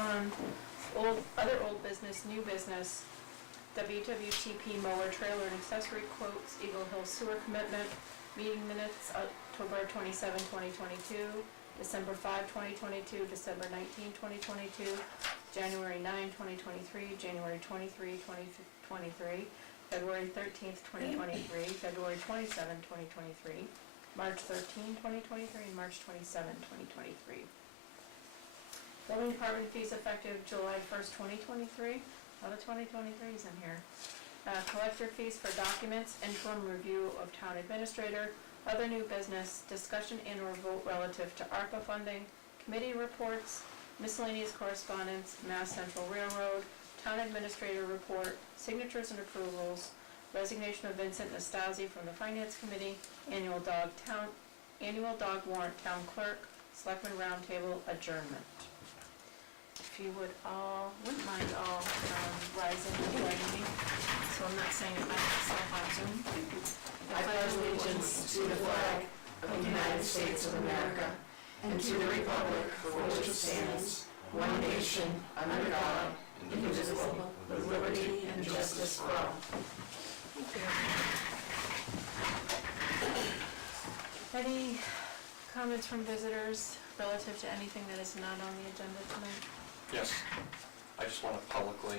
Pond. Other old business, new business, WWTP Mower trailer and accessory quotes, Eagle Hill sewer commitment, meeting minutes, October 27, 2022, December 5, 2022, December 19, 2022, January 9, 2023, January 23, 2023, February 13th, 2023, February 27, 2023, March 13, 2023, and March 27, 2023. Building department fees effective July 1st, 2023. A lot of 2023s in here. Collector fees for documents, interim review of town administrator, other new business, discussion and/or vote relative to ARPA funding, committee reports, miscellaneous correspondence, Mass Central Railroad, town administrator report, signatures and approvals, resignation of Vincent Nastasi from the finance committee, annual dog warrant town clerk, selectmen roundtable, adjournment. If you wouldn't mind all rising and joining me, so I'm not saying it by myself on Zoom. I pledge allegiance to the flag of the United States of America and to the republic for which it stands, one nation, under God, indivisible, with liberty and justice for all. Any comments from visitors relative to anything that is not on the agenda tonight? Yes. I just want to publicly,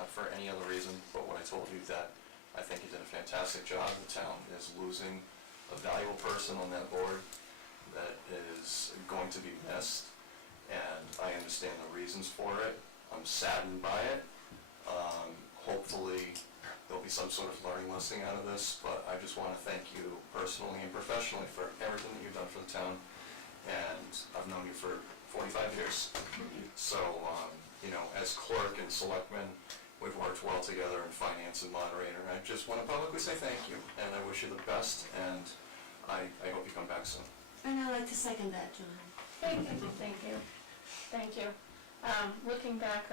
not for any other reason, but what I told you, that I think you did a fantastic job. The town is losing a valuable person on that board that is going to be missed, and I understand the reasons for it. I'm saddened by it. Hopefully there'll be some sort of learning lesson out of this, but I just want to thank you personally and professionally for everything that you've done for the town, and I've known you for 45 years. So, as clerk and selectman, we've worked well together in finance and moderator, and I just want to publicly say thank you, and I wish you the best, and I hope you come back soon. And I'd like to second that, John. Thank you. Thank you. Looking back,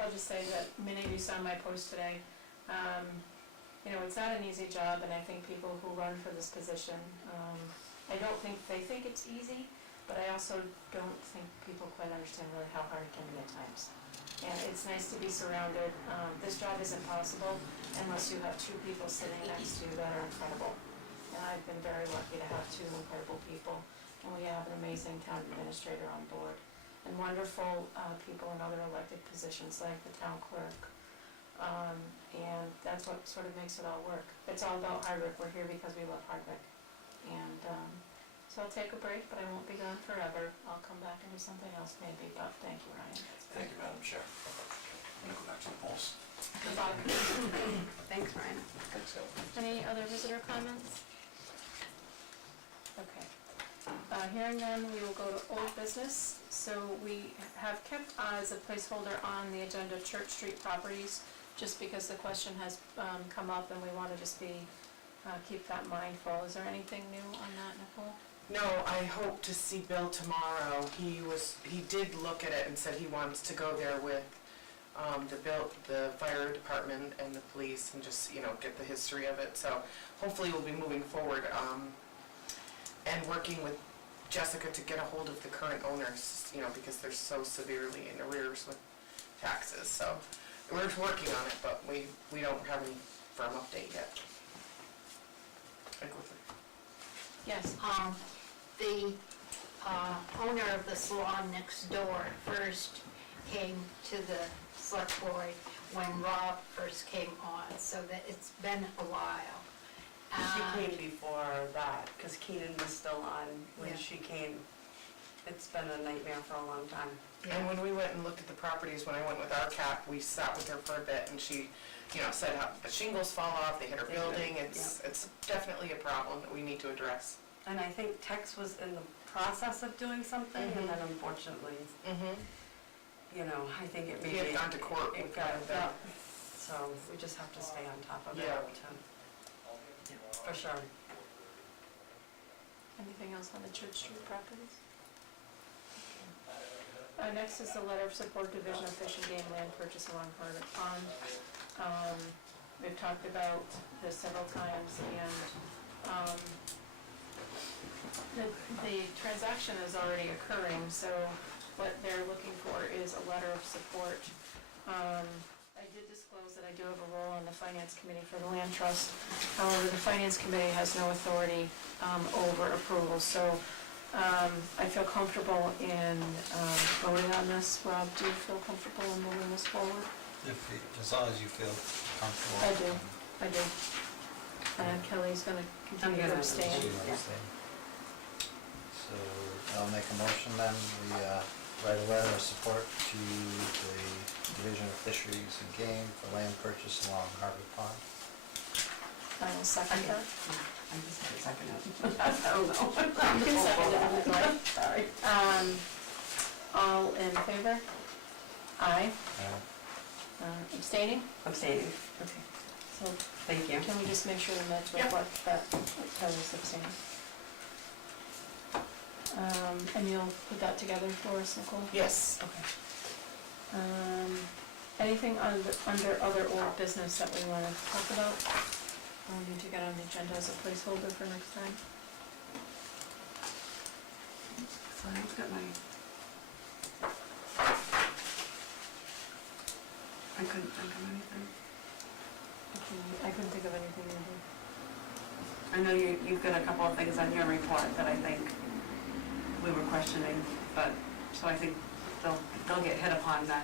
I'll just say that many of you saw my post today. It's not an easy job, and I think people who run for this position, I don't think they think it's easy, but I also don't think people quite understand really how hard it can be at times. And it's nice to be surrounded. This job isn't possible unless you have two people sitting next to you that are incredible. And I've been very lucky to have two incredible people, and we have an amazing town administrator on board, and wonderful people in other elected positions like the town clerk. And that's what sort of makes it all work. It's all about Hardwick. We're here because we love Hardwick. And so I'll take a break, but I won't be gone forever. I'll come back and do something else maybe, but thank you, Ryan. Thank you, Madam Chair. I'm going to go back to the polls. Good luck. Thanks, Ryan. Thanks, Ellen. Any other visitor comments? Okay. Hearing none, we will go to old business. So we have kept as a placeholder on the agenda Church Street properties, just because the question has come up and we want to just keep that mindful. Is there anything new on that, Nicole? No, I hope to see Bill tomorrow. He did look at it and said he wants to go there with the fire department and the police and just, get the history of it. So hopefully we'll be moving forward and working with Jessica to get a hold of the current owners, because they're so severely in arrears with taxes. So we're working on it, but we don't have any firm update yet. Yes. The owner of the salon next door first came to the select board when Rob first came on, so that it's been a while. She came before that, because Keenan was still on when she came. It's been a nightmare for a long time. And when we went and looked at the properties, when I went with our cap, we sat with her for a bit, and she, said how the shingles fall off, they hit her building. It's definitely a problem that we need to address. And I think Tex was in the process of doing something, and then unfortunately, I think it He had gone to court with that. So we just have to stay on top of it all the time. For sure. Anything else on the Church Street properties? Next is the letter of support Division of Fish and Game land purchase along Hardwick Pond. We've talked about this several times, and the transaction is already occurring, so what they're looking for is a letter of support. I did disclose that I do have a role on the finance committee for the land trust. However, the finance committee has no authority over approval, so I feel comfortable in voting on this. Rob, do you feel comfortable in moving this forward? As long as you feel comfortable. I do. I do. Kelly's gonna continue to abstain. She will abstain. So I'll make a motion then, we write a letter of support to the Division of Fisheries and Game for land purchase along Hardwick Pond. I will second that. I'm just gonna second it. I don't know. You can second it if you'd like. Sorry. All in favor? Aye. Abstaining? Abstaining. Okay. So Thank you. can we just make sure the minutes Yep. reflect that Kelly's abstaining? And you'll put that together for us, Nicole? Yes. Okay. Anything under other old business that we want to talk about? Or we need to get on the agenda as a placeholder for next time? So I've got my. I couldn't think of anything. I couldn't think of anything either. I know you've got a couple of things on your report that I think we were questioning, but, so I think they'll get hit upon then.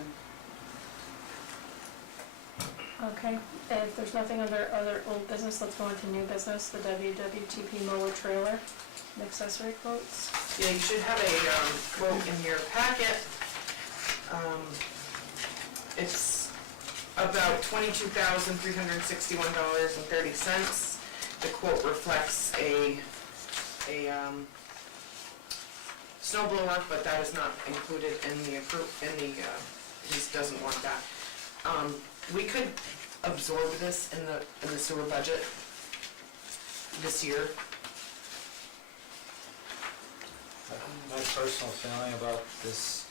Okay, if there's nothing under other old business, let's go on to new business, the WWTP Mower trailer, and accessory quotes. Yeah, you should have a quote in your packet. It's about $22,361.30. The quote reflects a snow blower, but that is not included in the, he doesn't want that. We could absorb this in the sewer budget this year. My personal feeling about this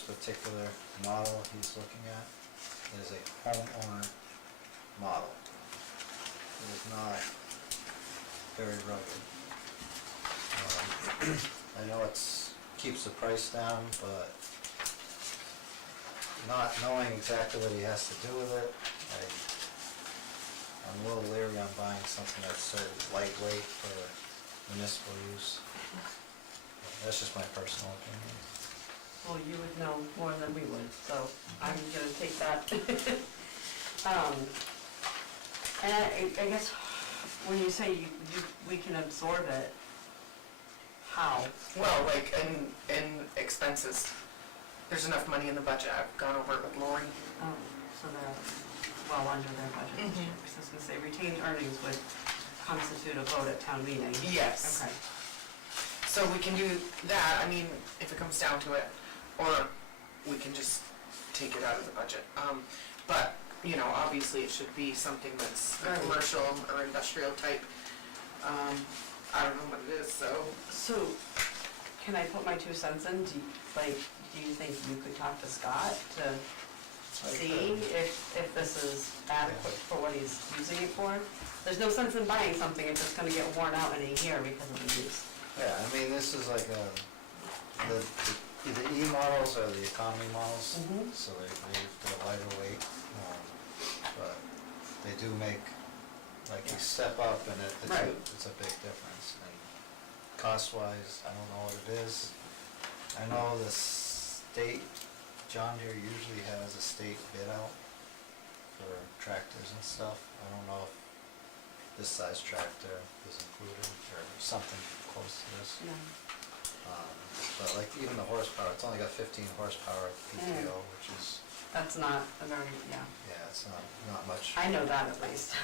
particular model he's looking at is a homeowner model. It is not very rugged. I know keeps the price down, but not knowing exactly what he has to do with it, I'm a little leery on buying something that's so lightweight for municipal use. That's just my personal opinion. Well, you would know more than we would, so I'm gonna take that. And I guess when you say we can absorb it, how? Well, like in expenses. There's enough money in the budget. I've gone over it with Lori. Oh, so they're well under their budget this year. Because I was gonna say retained earnings would constitute a vote at town meeting. Yes. Okay. So we can do that, I mean, if it comes down to it, or we can just take it out of the budget. But, you know, obviously it should be something that's a Right. commercial or industrial type. I don't know what it is, so. So, can I put my 2 cents in? Do you think you could talk to Scott to see if this is adequate for what he's using it for? There's no sense in buying something if it's gonna get worn out in a year because of the use. Yeah, I mean, this is like the E models are the economy models, Mhm. so they're lighter weight, but they do make, like, you step up and Right. it's a big difference. And cost-wise, I don't know what it is. I know the state, John Deere usually has a state bid out for tractors and stuff. I don't know if this size tractor is included or something close to this. No. But like even the horsepower, it's only got 15 horsepower PTO, which is, That's not a very, yeah. yeah, it's not much. I know that at least.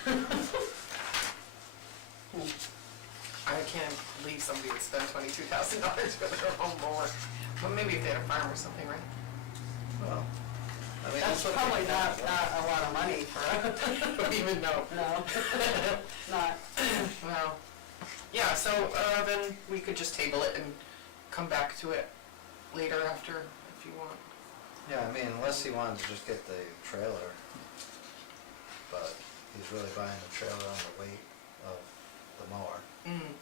I can't believe somebody would spend $22,000 for their home mower. But maybe if they had a farm or something, right? Well, I mean, That's what probably they- not a lot of money for Don't even know. no, not. Well, yeah, so then we could just table it and come back to it later after if you want. Yeah, I mean, unless he wanted to just get the trailer, but he's really buying the trailer on the weight of the mower. Mm.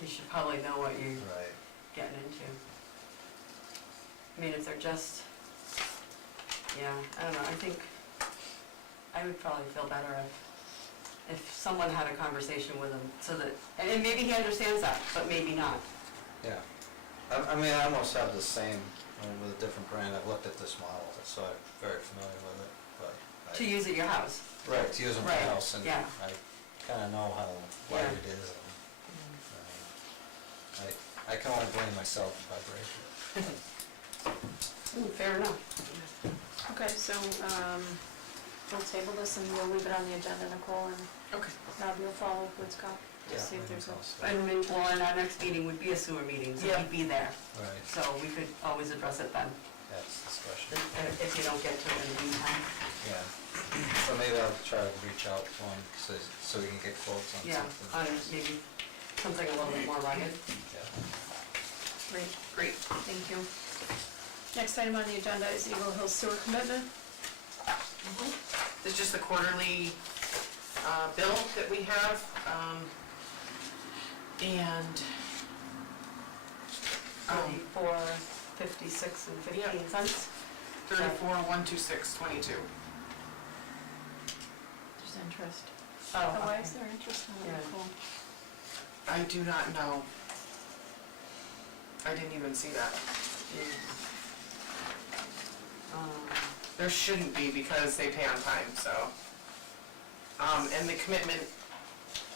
You should probably know what you're Right. getting into. I mean, if they're just, yeah, I don't know, I think I would probably feel better if someone had a conversation with him, so that, and maybe he understands that, but maybe not. Yeah. I mean, I almost have the same, with a different brand. I've looked at this model, so I'm very familiar with it, but. To use at your house. Right, to use in my Right, house, and yeah. I kinda know how light Yeah. it is, and, I can only blame myself if I break it. Fair enough. Okay, so, we'll table this and we'll leave it on the agenda, Nicole, and Okay. Robbie will follow up with Scott, Yeah, to see if there's a. And well, and our next meeting would be a sewer meeting, so Yeah. he'd be there, Right, so we could always address it then, that's discussion. if you don't get to it in the meantime. Yeah, so maybe I'll try to reach out to him, so we can get quotes on Yeah, something. on maybe something a little bit more rugged. Yeah. Great, thank you. Next item on the agenda is Eagle Hill Sewer Commitment. It's just the quarterly bill that we have, and 34.56 $34,126.22. There's interest. Oh, Why okay. is there interest on Yeah. that, Nicole? I do not know. I didn't even see that. There shouldn't be because they pay on time, so. And the commitment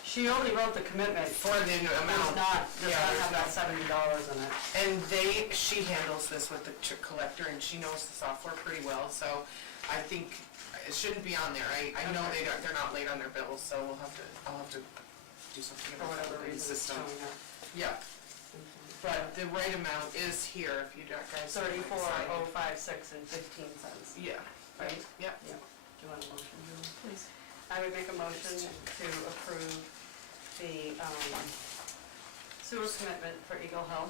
She only wrote the commitment, for the does amount. not Yeah, have there's that not- $70 in it. And she handles this with the collector, and she knows the software pretty well, so I think it shouldn't be on there. I know Okay. they're not late on their bills, so I'll have to do something For about whatever the reason it's system. showing up. Yeah, but the right amount is here if you guys. would like to sign it. 34,056 and 15 cents, Yeah, right? yeah. Do you want a motion, Julie? Please. I would make a motion to approve the sewer commitment for Eagle Hill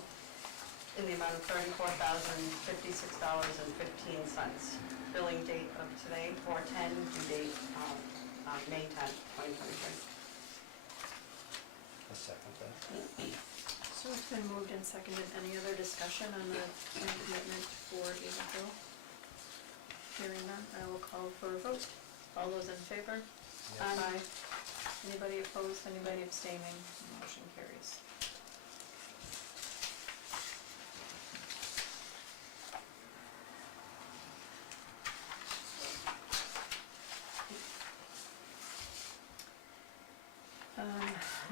in the amount of $34,056.15. Billing date of today, 4/10, due date May 10th, 2023. I'll second that. So it's been moved and seconded. Any other discussion on the commitment for Eagle Hill? Hearing none, I will call for a vote. All those in favor? Yeah. Aye. Anybody opposed, anybody abstaining? Motion carries.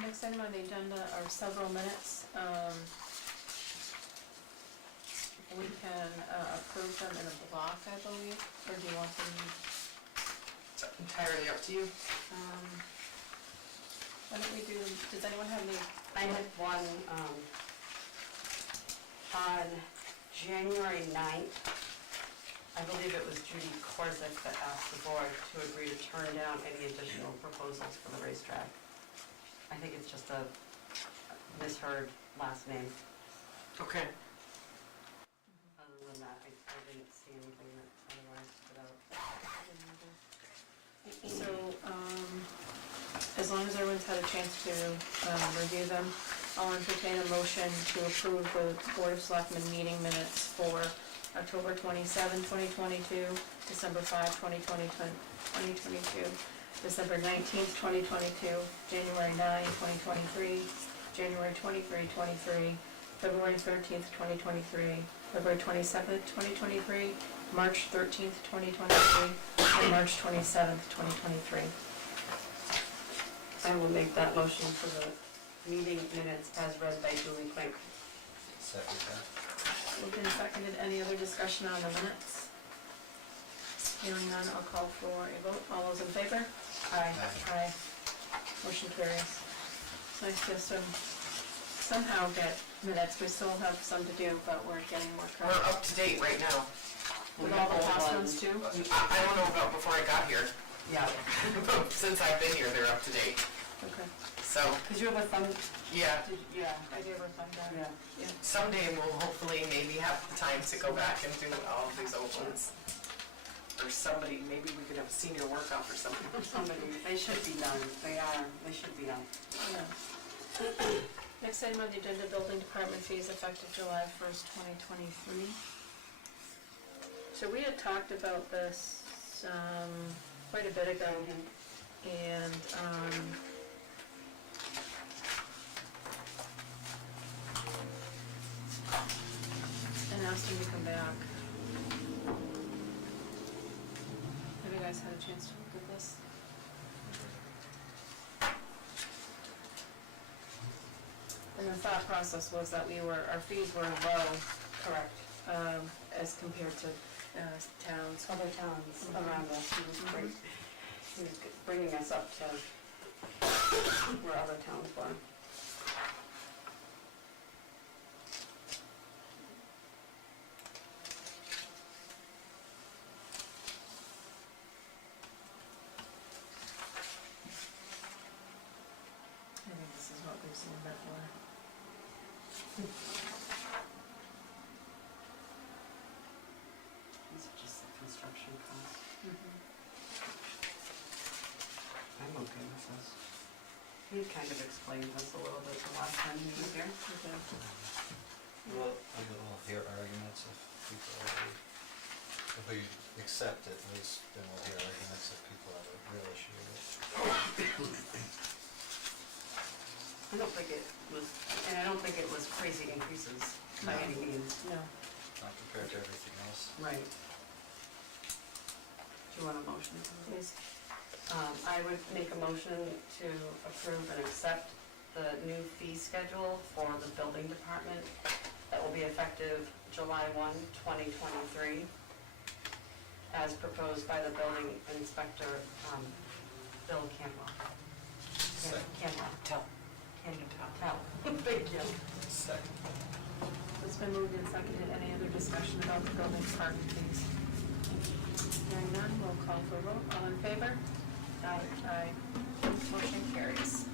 Next item on the agenda are several minutes. We can approve them in a block, I believe, or do you want them? It's entirely up to you. Why don't we do, does anyone have any? I had one on January 9th. I believe it was Judy Korzik that asked the board to agree to turn down any additional proposals for the racetrack. I think it's just a misheard last name. Okay. Other than that, I didn't see anything that otherwise stood out. So, as long as everyone's had a chance to review them, I'll entertain a motion to approve the Board of Selectmen meeting minutes for October 27, 2022, December 5, 2022, December 19th, 2022, January 9, 2023, January 23, 23, February 13th, 2023, February 27th, 2023, March 13th, 2023, and March 27th, 2023. I will make that motion for the meeting minutes as read by Julie Klink. Second that. Moved and seconded. Any other discussion on the minutes? Hearing none, I'll call for a vote. All those in favor? Aye. Aye. Motion carries. It's nice to somehow get minutes. We still have some to do, but we're getting more We're current. up to date right now. With all the past ones too? I don't know about before I got here, Yeah, but since I've been here, they're up to date. Okay. So, because you have a thumb, yeah, yeah, I gave her a thumb down. yeah. someday we'll hopefully maybe have the time to go back and do all of these old ones. Or somebody, maybe we could have a senior work-off or something. Somebody, they should be done, they should be done. Yeah. Next item on the agenda, building department fees effective July 1st, 2023. So we had talked about this, quite a bit ago, and, and asked him to come back. Have you guys had a chance to look at this? And the thought process was that our fees were low, Correct. as compared to, towns. Other towns around us, he was bringing us up to where other towns were. I think this is what we've seen before. These are just the construction costs. Mm-hmm. I'm okay with this. He kind of explained this a little bit the last time he was here. Okay. Well, we'll hear arguments if people if we accept it, at least then we'll hear arguments if people have a real issue with it. I don't think it was, and I don't think it was crazy increases by any means. No. Not compared to everything else. Right. Do you want a motion? Please. I would make a motion to approve and accept the new fee schedule for the building department that will be effective July 1, 2023, as proposed by the building inspector, Bill Campbell. Second. Campbell. Tell. Campbell. Thank you. Second. It's been moved and seconded. Any other discussion about the building department, please? Hearing none, we'll call for a vote. All in favor? Aye. Aye. Motion carries.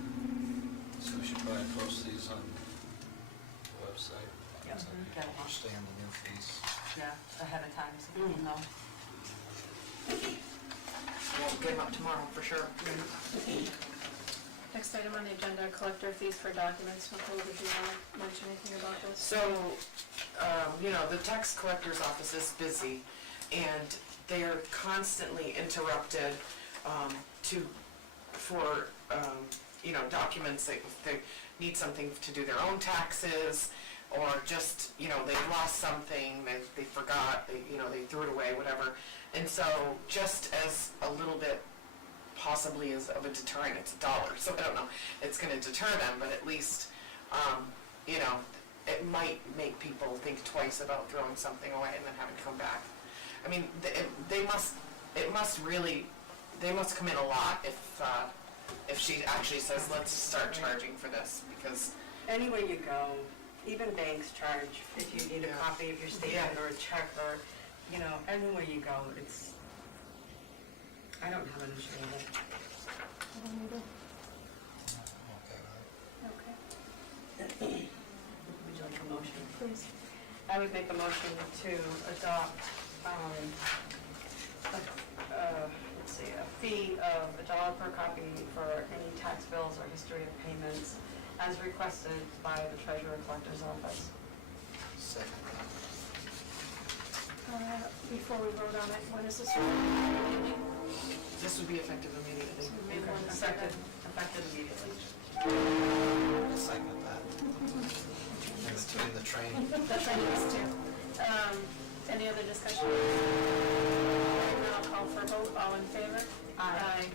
So we should probably post these on the website. Yeah. So Get people them. understand the new fees. Yeah, ahead of time, so people know. We'll get them up tomorrow for sure. Next item on the agenda, collector fees for documents. Nicole, did you want to mention anything about this? So, the tax collector's office is busy, and they're constantly interrupted for documents. They need something to do their own taxes, or just, they've lost something, they forgot, they threw it away, whatever. And so, just as a little bit possibly as of a deterrent, it's $1, so I don't know, it's gonna deter them, but at least, it might make people think twice about throwing something away and then having to come back. I mean, they must come in a lot if she actually says, let's start charging for this, because, Anywhere you go, even banks charge if you need a Yeah. copy of your statement or a check or, anywhere you go, it's, I don't have an issue with it. Okay. Okay. Would you like a motion? Please. I would make a motion to adopt, a fee of $1 per copy for any tax bills or history of payments as requested by the treasurer collector's office. Second. Before we vote on it, when is this immediately? this would be effective immediately. So we may want to set Effective, that. effective immediately. Second that. In between the train. The trainings too. Any other discussion? Hearing none, I'll call for a vote. All in favor? Aye.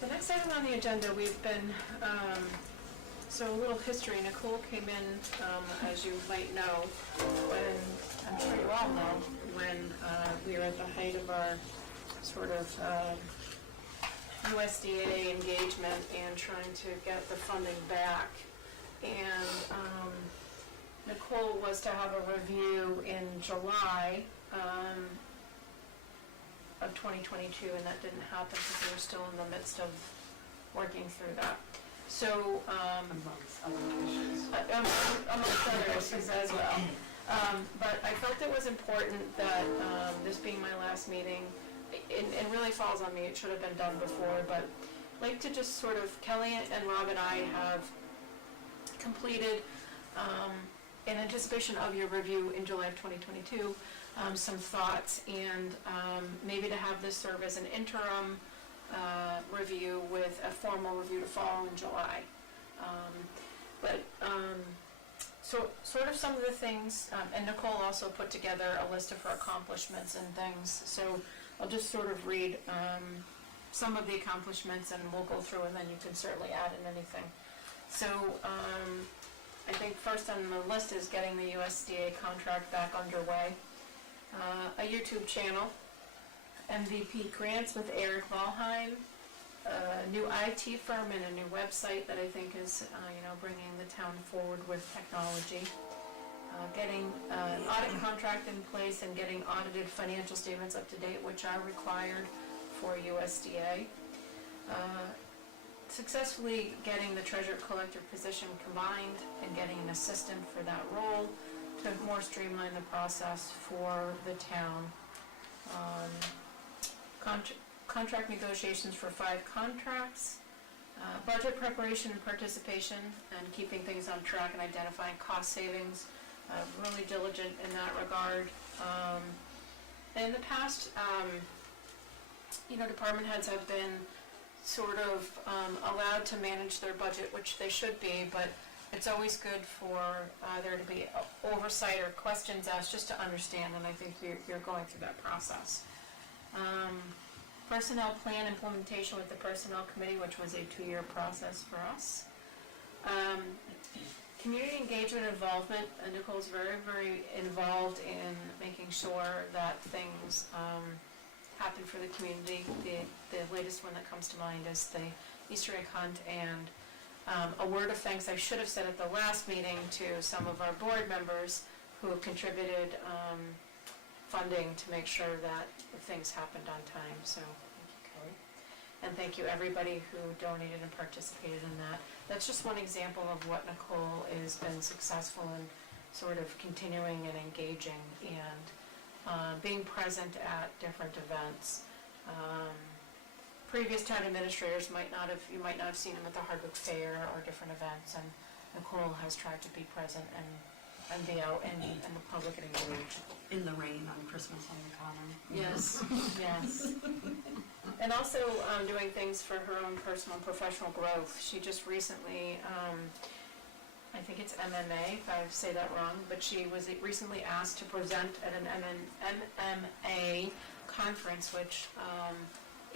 The next item on the agenda, we've been, so a little history. Nicole came in, as you might know, when, I'm sure you all know, when we were at the height of our sort of USDA engagement and trying to get the funding back. And Nicole was to have a review in July of 2022, and that didn't happen because we were still in the midst of working through that. So, Amongst other issues. amongst other issues as well. But I felt it was important that, this being my last meeting, it really falls on me, it should have been done before, but I'd like to just sort of, Kelly and Rob and I have completed, in anticipation of your review in July of 2022, some thoughts, and maybe to have this serve as an interim review with a formal review to follow in July. So sort of some of the things, and Nicole also put together a list of her accomplishments and things, so I'll just sort of read some of the accomplishments and we'll go through, and then you can certainly add in anything. So I think first on the list is getting the USDA contract back underway, a YouTube channel, MVP grants with Eric Valheim, a new IT firm and a new website that I think is, bringing the town forward with technology. Getting an audit contract in place and getting audited financial statements up to date, which are required for USDA. Successfully getting the treasurer collector position combined and getting an assistant for that role to more streamline the process for the town. Contract negotiations for 5 contracts, budget preparation and participation, and keeping things on track and identifying cost savings. Really diligent in that regard. In the past, department heads have been sort of allowed to manage their budget, which they should be, but it's always good for there to be oversight or questions asked just to understand, and I think you're going through that process. Personnel plan implementation with the personnel committee, which was a 2-year process for us. Community engagement involvement, Nicole's very, very involved in making sure that things happen for the community. The latest one that comes to mind is the Easter egg hunt, and a word of thanks I should have said at the last meeting to some of our board members who have contributed funding to make sure that things happened on time. So thank you, Kelly. And thank you everybody who donated and participated in that. That's just one example of what Nicole has been successful in, sort of continuing and engaging and being present at different events. Previous town administrators you might not have seen them at the Hardwick Fair or different events, and Nicole has tried to be present and be out and the public and engaged. In the rain on Christmas on the Common. Yes, yes. And also doing things for her own personal and professional growth. She just recently, I think it's MMA, if I say that wrong, but she was recently asked to present at an MMA conference, which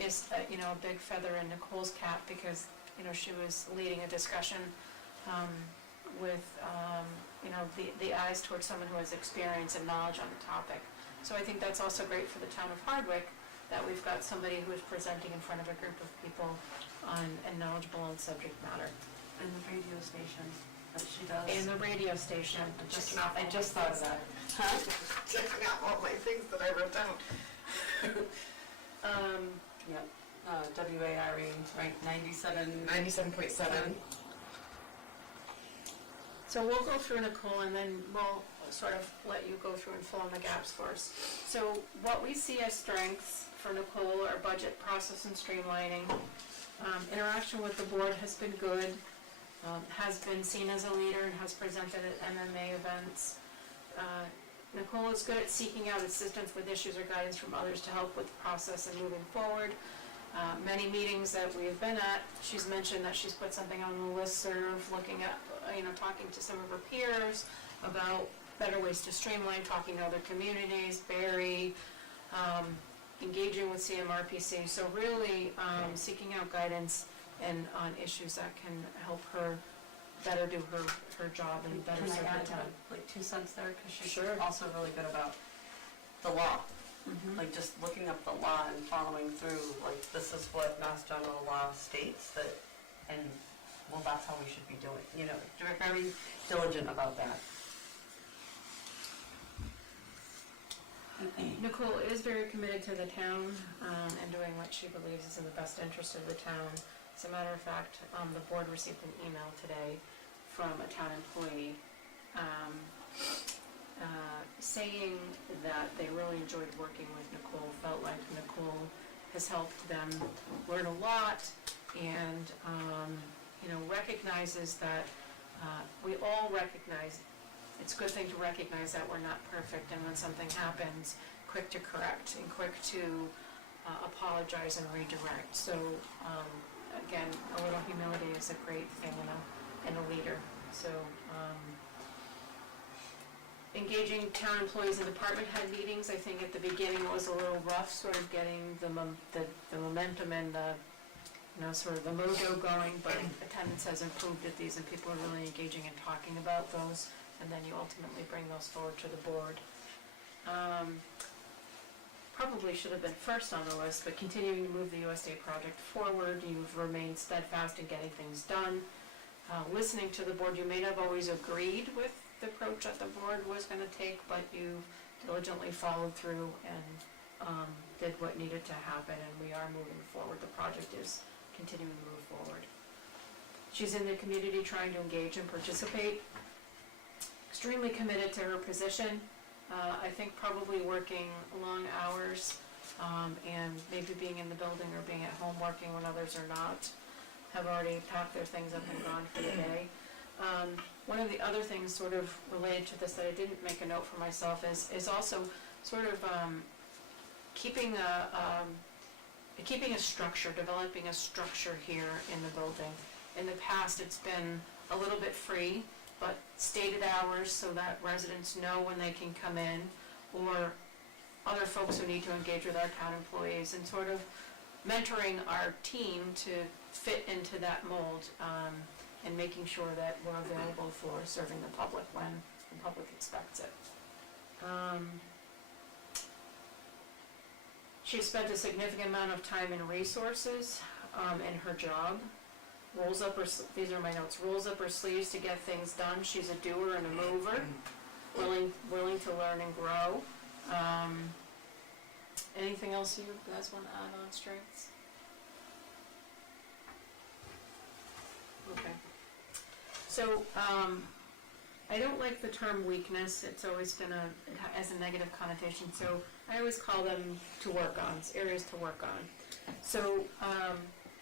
is a big feather in Nicole's cap, because she was leading a discussion with the eyes towards someone who has experience and knowledge on the topic. So I think that's also great for the town of Hardwick, that we've got somebody who is presenting in front of a group of people and knowledgeable on subject matter. And the radio station that she does. And the radio station. I just thought of that. Huh? Checking out all my things that I wrote down. Yep. WARE, right, 97.7. So we'll go through, Nicole, and then we'll sort of let you go through and fill in the gaps for us. So what we see as strengths for Nicole are budget process and streamlining. Interaction with the board has been good, has been seen as a leader and has presented at MMA events. Nicole is good at seeking out assistance with issues or guidance from others to help with the process and moving forward. Many meetings that we've been at, she's mentioned that she's put something on the listserv, looking at, talking to some of her peers about better ways to streamline, talking to other communities, Barry, engaging with CMRPC. So really seeking out guidance and on issues that can help her better do her job and better serve Can I add the town. like 2 cents there? Because she's Sure. also really good about the law. Mhm. Like just looking up the law and following through, like this is what Mass General Law states that, and well, that's how we should be doing, very diligent about that. Nicole is very committed to the town and doing what she believes is in the best interest of the town. As a matter of fact, the board received an email today from a town employee saying that they really enjoyed working with Nicole, felt like Nicole has helped them learn a lot, and recognizes that we all recognize it's a good thing to recognize that we're not perfect, and when something happens, quick to correct and quick to apologize and redirect. So, again, a little humility is a great thing in a leader. So, engaging town employees in department head meetings, I think at the beginning it was a little rough, sort of getting the momentum and the, sort of the mojo going, but attendance has improved at these, and people are really engaging and talking about those, and then you ultimately bring those forward to the board. Probably should have been first on the list, but continuing to move the USDA project forward, you've remained steadfast in getting things done. Listening to the board, you may not have always agreed with the approach that the board was going to take, but you diligently followed through and did what needed to happen, and we are moving forward. The project is continuing to move forward. She's in the community trying to engage and participate. Extremely committed to her position. I think probably working long hours and maybe being in the building or being at home working when others are not, have already packed their things up and gone for the day. One of the other things sort of related to this that I didn't make a note for myself is also sort of keeping a structure, developing a structure here in the building. In the past, it's been a little bit free, but stated hours so that residents know when they can come in, or other folks who need to engage with our town employees, and sort of mentoring our team to fit into that mold, and making sure that we're available for serving the public when the public expects it. She spent a significant amount of time and resources in her job. These are my notes, rolls up her sleeves to get things done. She's a doer and a mover, willing to learn and grow. Anything else you guys want to add on strengths? Okay. So, I don't like the term weakness. It's always been it has a negative connotation. So I always call them to work on, areas to work on. So,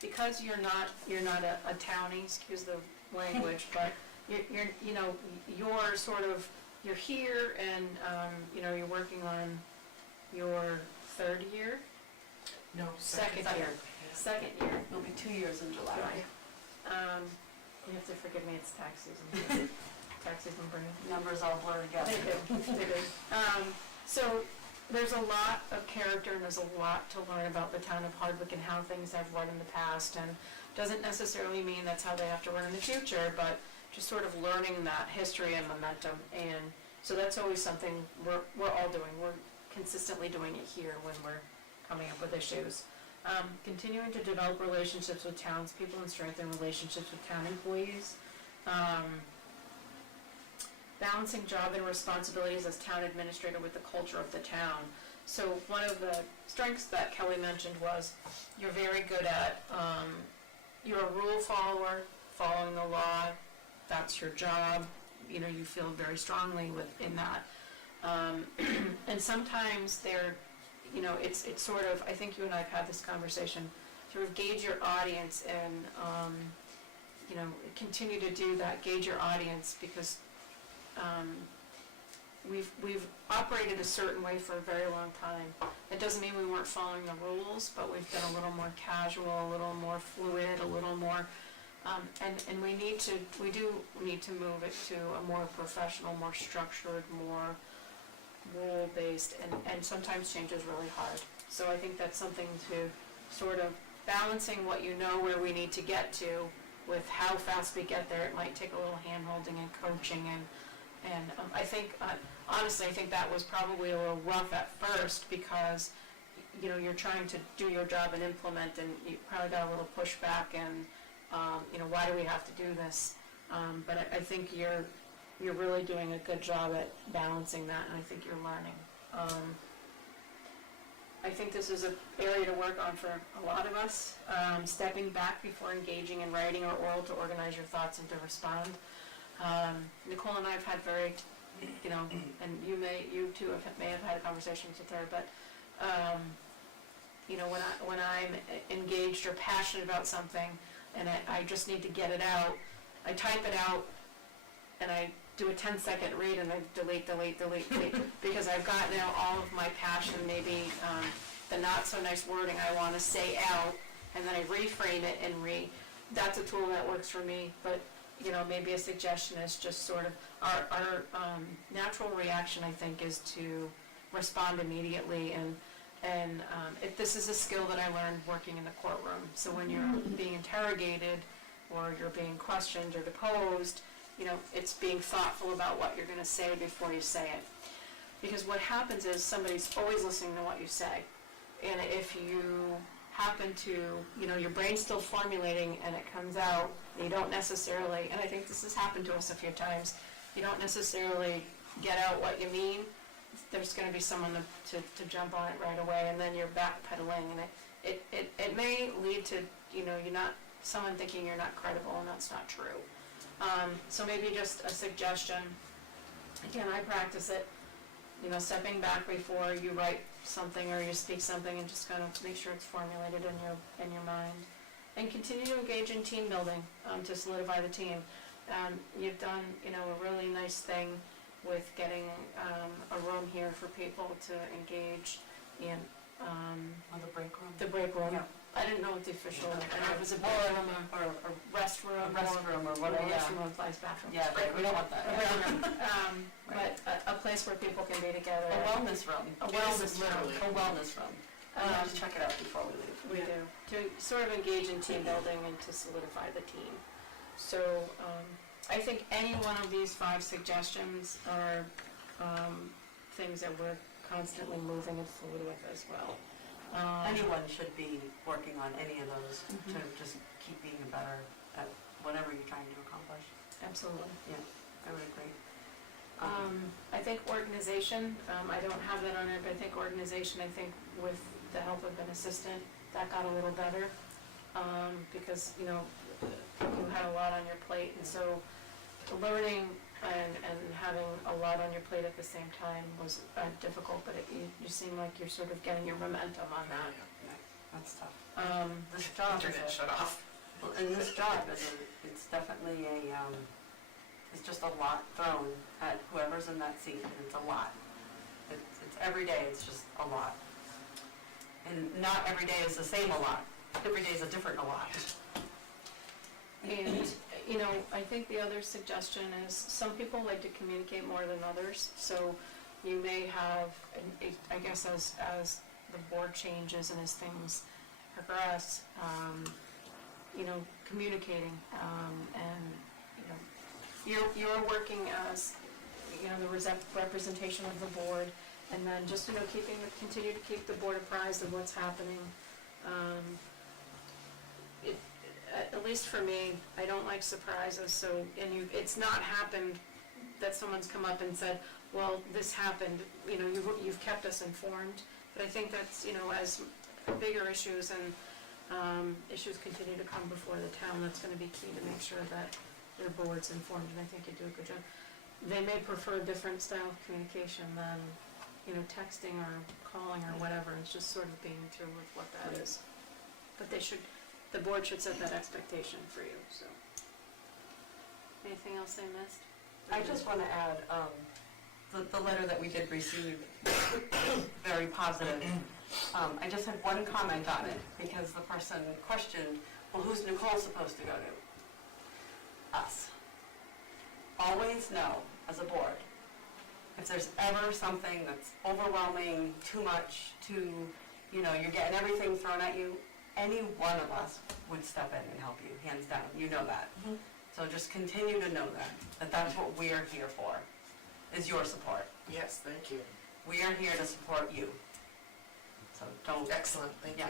because you're not a townie, excuse the language, but you're sort of, you're here and, you're working on your third year? No, Second year. Second year. It'll be 2 years in July. You have to forgive me, it's tax season. Tax season brings Numbers all blur together. They do. So there's a lot of character and there's a lot to learn about the town of Hardwick and how things have run in the past, and doesn't necessarily mean that's how they have to run in the future, but just sort of learning that history and momentum. And so that's always something we're all doing. We're consistently doing it here when we're coming up with issues. Continuing to develop relationships with townspeople and strengthen relationships with town employees. Balancing job and responsibilities as town administrator with the culture of the town. So one of the strengths that Kelly mentioned was you're very good at, you're a rule follower, following the law, that's your job, you feel very strongly within that. And sometimes it's sort of, I think you and I have had this conversation, sort of gauge your audience and, continue to do that, gauge your audience, because we've operated a certain way for a very long time. It doesn't mean we weren't following the rules, but we've been a little more casual, a little more fluid, a little more, and we do need to move it to a more professional, more structured, more rule-based, and sometimes change is really hard. So I think that's something to sort of balancing what where we need to get to with how fast we get there. It might take a little hand-holding and coaching, and I think, honestly, I think that was probably a little rough at first because, you're trying to do your job and implement, and you probably got a little pushback and, why do we have to do this? But I think you're really doing a good job at balancing that, and I think you're learning. I think this is an area to work on for a lot of us. Stepping back before engaging in writing or oral to organize your thoughts and to respond. Nicole and I have had very, and you two may have had conversations with her, but, when I'm engaged or passionate about something and I just need to get it out, I type it out and I do a 10-second read and then delete, because I've got now all of my passion, maybe the not so nice wording I want to say out, and then I reframe it and that's a tool that works for me, but maybe a suggestion is just sort of, our natural reaction, I think, is to respond immediately, and if this is a skill that I learned working in the courtroom, so when you're being interrogated, or you're being questioned or deposed, it's being thoughtful about what you're gonna say before you say it. Because what happens is somebody's always listening to what you say, and if you happen to, your brain's still formulating and it comes out, you don't necessarily, and I think this has happened to us a few times, you don't necessarily get out what you mean, there's gonna be someone to jump on it right away, and then you're backpedaling, and it may lead to, you're not, someone thinking you're not credible, and that's not true. So maybe just a suggestion, again, I practice it, stepping back before you write something or you speak something, and just kind of make sure it's formulated in your mind. And continue to engage in team building to solidify the team. You've done, a really nice thing with getting a room here for people to engage in. The break room? The break room. Yeah. I didn't know what the official, I don't know if it was a break room or a rest room. A restroom or whatever, yeah. Restroom implies bathroom. Yeah, we don't want that. A break room. But a place where people can be together. A wellness room. A wellness room. A wellness room. Just check it out before we leave. We do, to sort of engage in team building and to solidify the team. So, I think any one of these 5 suggestions are things that we're constantly moving and fluid with as well. Anyone should be working on any of those to just keep being better at whatever you're trying to accomplish. Absolutely. Yeah, I would agree. I think organization, I don't have that on it, but I think organization, with the help of an assistant, that got a little better, because, you had a lot on your plate, and so learning and having a lot on your plate at the same time was difficult, but you seem like you're sort of getting your momentum on that. That's tough. This job internet shut off. Well, and this job it's definitely it's just a lot thrown at whoever's in that seat, and it's a lot. It's every day, it's just a lot. And not every day is the same a lot. Every day is a different a lot. And, I think the other suggestion is, some people like to communicate more than others, so you may have, I guess as the board changes and as things progress, communicating, and, you're working as, the representation of the board, and then just, continue to keep the board apprised of what's happening. At least for me, I don't like surprises, so, it's not happened that someone's come up and said, well, this happened, you've kept us informed, but I think that's, as bigger issues and issues continue to come before the town, that's gonna be key to make sure that their board's informed, and I think you do a good job. They may prefer a different style of communication than, texting or calling or whatever, it's just sort of being through with what that is. But the board should set that expectation for you, so. Anything else I missed? I just want to add, the letter that we did receive, very positive. I just had one comment on it, because the person questioned, well, who's Nicole supposed to go to? Us. Always know, as a board, if there's ever something that's overwhelming, too much, you're getting everything thrown at you, any one of us would step in and help you, hands down, you know that. So just continue to know that that's what we are here for, is your support. Yes, thank you. We are here to support you. So don't. Excellent, thank you.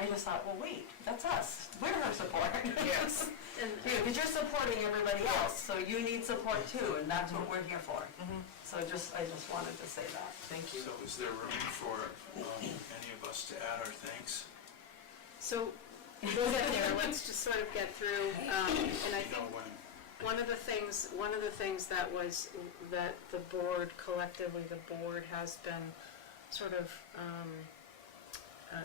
I just thought, well, wait, that's us. We're her support. Yes. Because you're supporting everybody else, so you need support too, and that's what we're here for. So I just wanted to say that. Thank you. So is there room for any of us to add our thanks? So, we'll get there, let's just sort of get through, and I You know think when? one of the things that the board, collectively, the board has been sort of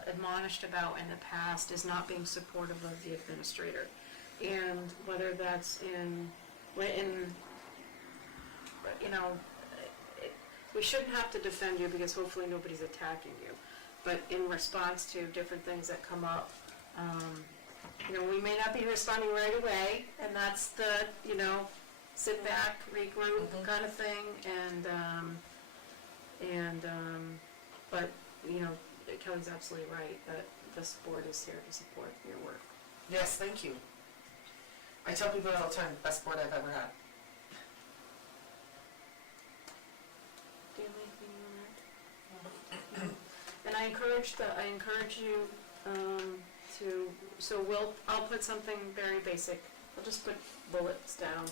admonished about in the past is not being supportive of the administrator. And whether that's in you know, we shouldn't have to defend you because hopefully nobody's attacking you. But in response to different things that come up, you know, we may not be responding right away, and that's the, you know, sit back, regroup kind of thing, but, you know, Kelly's absolutely right, that this board is here to support your work. Yes, thank you. I tell people all the time, best board I've ever had. Do you have anything you want to add? And I encourage you, I'll put something very basic. I'll just put bullets down,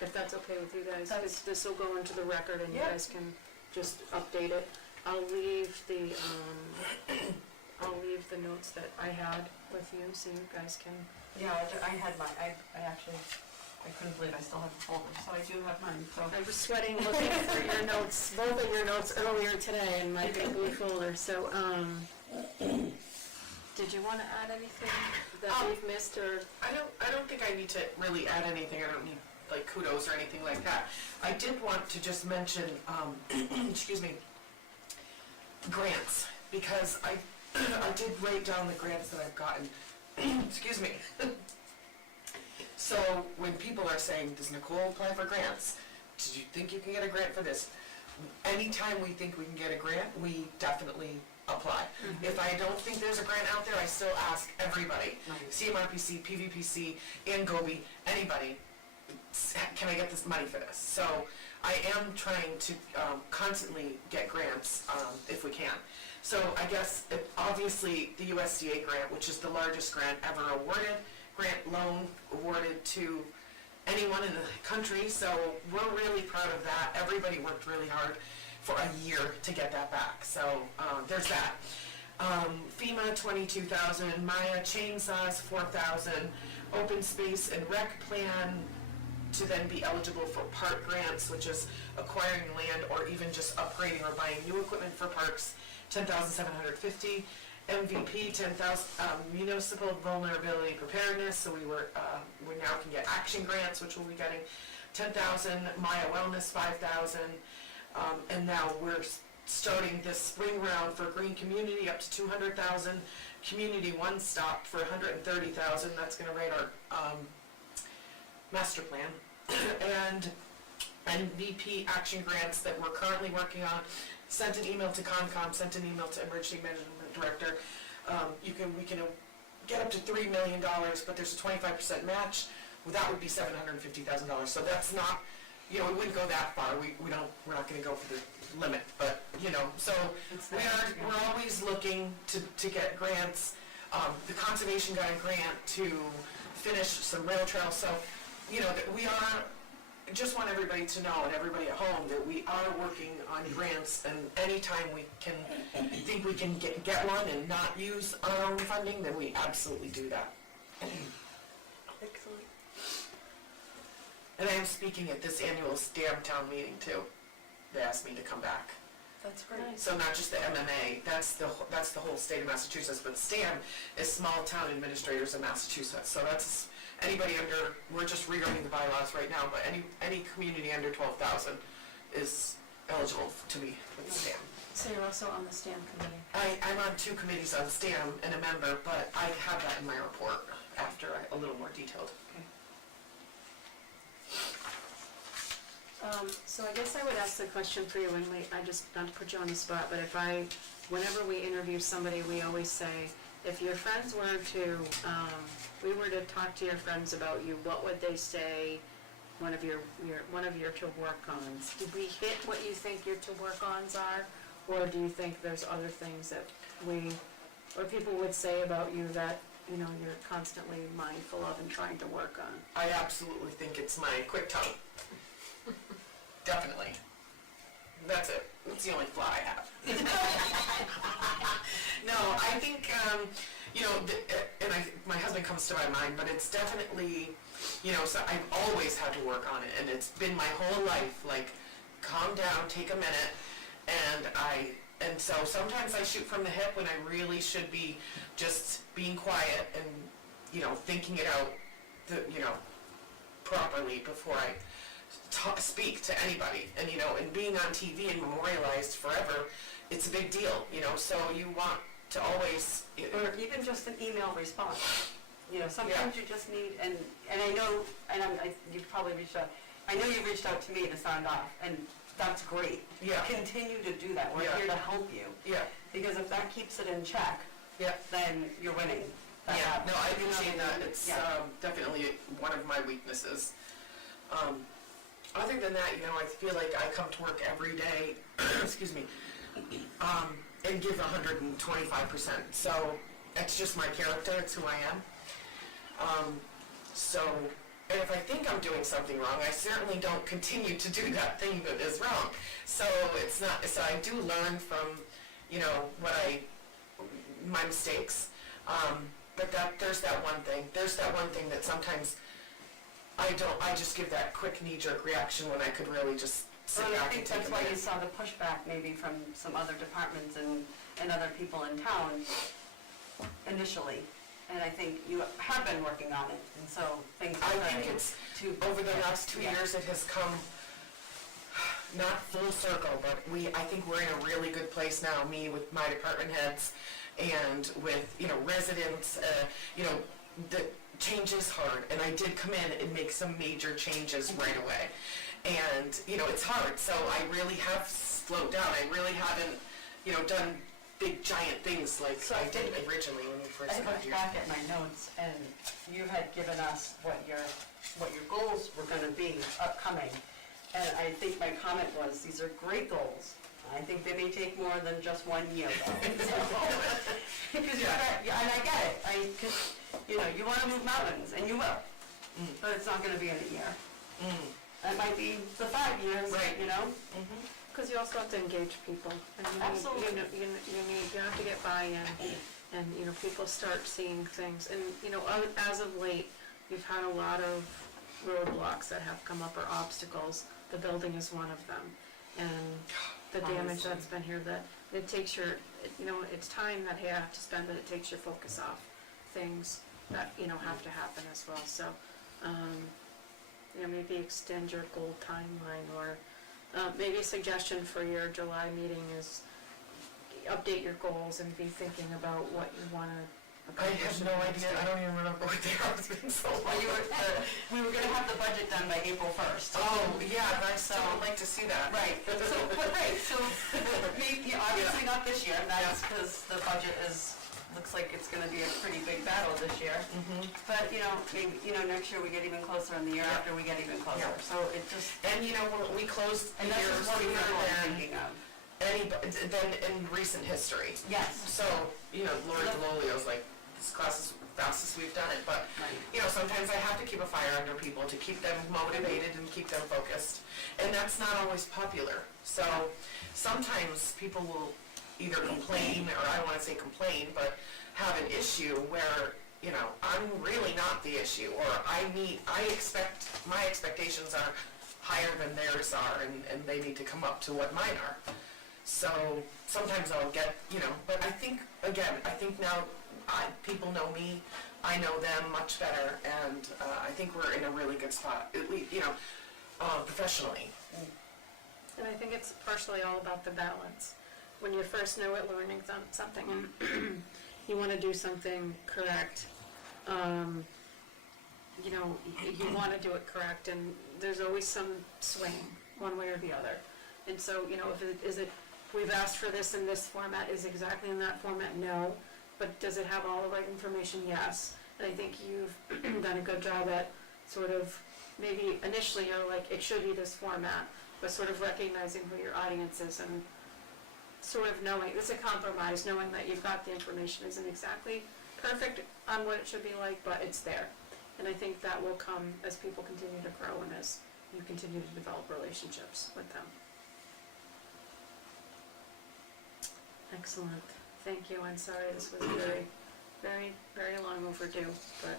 if that's okay with you guys. This will go into the record and you Yeah. guys can just update it. I'll leave the notes that I had with you, so you guys can. Yeah, I had mine, I couldn't believe I still have the folder, so I do have mine, so. I was sweating looking for your notes, both of your notes earlier today in my big blue folder, so, did you wanna add anything that we've missed, or? I don't think I need to really add anything. I don't need like kudos or anything like that. I did want to just mention, excuse me, grants, because I did write down the grants that I've gotten. Excuse me. So when people are saying, does Nicole apply for grants? Did you think you can get a grant for this? Anytime we think we can get a grant, we definitely apply. If I don't think there's a grant out there, I still ask everybody, CMRPC, PVPC, and Gobi, anybody, can I get this money for this? So I am trying to constantly get grants if we can. So I guess, obviously, the USDA grant, which is the largest grant ever awarded, grant loan awarded to anyone in the country, so we're really proud of that. Everybody worked really hard for a year to get that back, so there's that. FEMA, 22,000, Maya chainsaws, 4,000, open space and rec plan to then be eligible for park grants, which is acquiring land or even just upgrading or buying new equipment for parks, 10,750. MVP, 10,000, municipal vulnerability preparedness, so we now can get action grants, which we'll be getting, 10,000, Maya wellness, 5,000, and now we're starting this spring round for green community up to 200,000, community one stop for 130,000, that's gonna write our, master plan, and MVP action grants that we're currently working on. Sent an email to Concom, sent an email to Emergency Management Director. We can get up to $3 million, but there's a 25% match. Well, that would be $750,000. So that's not, we wouldn't go that far. We're not going to go for the limit, but so we're always looking to get grants. The conservation got a grant to finish some rail trails. So that we are. Just want everybody to know, and everybody at home, that we are working on grants, and anytime we can think we can get one and not use our own funding, then we absolutely do that. Excellent. And I am speaking at this annual STAM town meeting too. They asked me to come back. That's great. So not just the MMA, that's the whole state of Massachusetts, but STAM is Small Town Administrators of Massachusetts. So that's anybody under, we're just rewriting the bylaws right now, but any community under 12,000 is eligible to be with STAM. So you're also on the STAM committee? I'm on 2 committees on STAM and a member, but I have that in my report after a little more detailed. So I guess I would ask the question for you, and I just, not to put you on the spot, but whenever we interview somebody, we always say, if your friends were to, we were to talk to your friends about you, what would they say one of your to work-ons? Did we hit what you think your to work-ons are? Or do you think there's other things that or people would say about you that, you're constantly mindful of and trying to work on? I absolutely think it's my quick tongue. Definitely. That's it. That's the only flaw I have. No, I think, my husband comes to my mind, but it's definitely, so I've always had to work on it, and it's been my whole life, like, calm down, take a minute, and so sometimes I shoot from the hip when I really should be just being quiet and, thinking it out, properly before I speak to anybody. And, and being on TV and memorialized forever, it's a big deal, so you want to always. Or even just an email response. Sometimes you just need, and I know, and you've probably reached out, I know you reached out to me to sound off, and that's great. Yeah. Continue to do that. We're Yeah. here to help you. Yeah. Because if that keeps it in check, Yeah. then you're winning. That Yeah, happens. no, I appreciate that. It's Yeah. definitely one of my weaknesses. Other than that, I feel like I come to work every day, excuse me, and give 125%. So it's just my character. It's who I am. And if I think I'm doing something wrong, I certainly don't continue to do that thing that is wrong. So it's not. So I do learn from, my mistakes. But there's that one thing. There's that one thing that sometimes I just give that quick knee-jerk reaction when I could really just sit Well, I back think and take that's a why you minute. saw the pushback maybe from some other departments and other people in town initially. And I think you have been working on it, and so things are I starting think it's, to. over the last 2 years, it has come, not full circle, but I think we're in a really good place now, me with my department heads, and with, residents, the change is hard, and I did come in and make some major changes right away. And, it's hard, so I really have slowed down. I really haven't, done big giant things like I did originally when we first I got looked here. back at my notes, and you had given us what your goals were gonna be upcoming. And I think my comment was, these are great goals. I think they may take more than just 1 year though. Because and I get it, because, you wanna move mountains, and you will. But it's not gonna be in a year. That might be the 5 years, Right. Because you also have to engage people. And Absolutely. You have to get buy-in, and, people start seeing things. And, as of late, we've had a lot of roadblocks that have come up, or obstacles. The building is one of them. And the damage that's been here, that it takes it's time that you have to spend, but it takes your focus off things that, have to happen as well. So, maybe extend your goal timeline, or maybe a suggestion for your July meeting is update your goals and be thinking about what you want to I accomplish. have no idea. I don't even remember what they are. It's been so long. We were gonna have the budget done by April 1st. Oh, yeah, I still would like to see that. Right, so maybe, obviously not this year, that's because the budget looks like it's gonna be a pretty big battle this year. But, maybe, next year we get even closer, and the year after we get even closer, Yeah. so it just, And when we closed the and that's year just what sooner we're than thinking of. than in recent history. Yes. So, Lori DeLolio's like, this class is the fastest we've done it, but, Right. sometimes I have to keep a fire under people to keep them motivated and keep them focused. And that's not always popular. So sometimes people will either complain, or I don't want to say complain, but have an issue where, I'm really not the issue, or my expectations are higher than theirs are, and they need to come up to what mine are. So sometimes I'll get, but I think now people know me, I know them much better, and I think we're in a really good spot, at least, professionally. And I think it's partially all about the balance. When you're first new at learning something, and you want to do something correct, you want to do it correct, and there's always some swing, one way or the other. And so, we've asked for this in this format, is exactly in that format? No. But does it have all the right information? Yes. And I think you've done a good job at sort of, maybe initially you're like, it should be this format, but sort of recognizing who your audience is, and sort of knowing, it's a compromise, knowing that you've got the information isn't exactly perfect on what it should be like, but it's there. And I think that will come as people continue to grow, and as you continue to develop relationships with them. Excellent. Thank you. I'm sorry this was very, very, very long overdue, but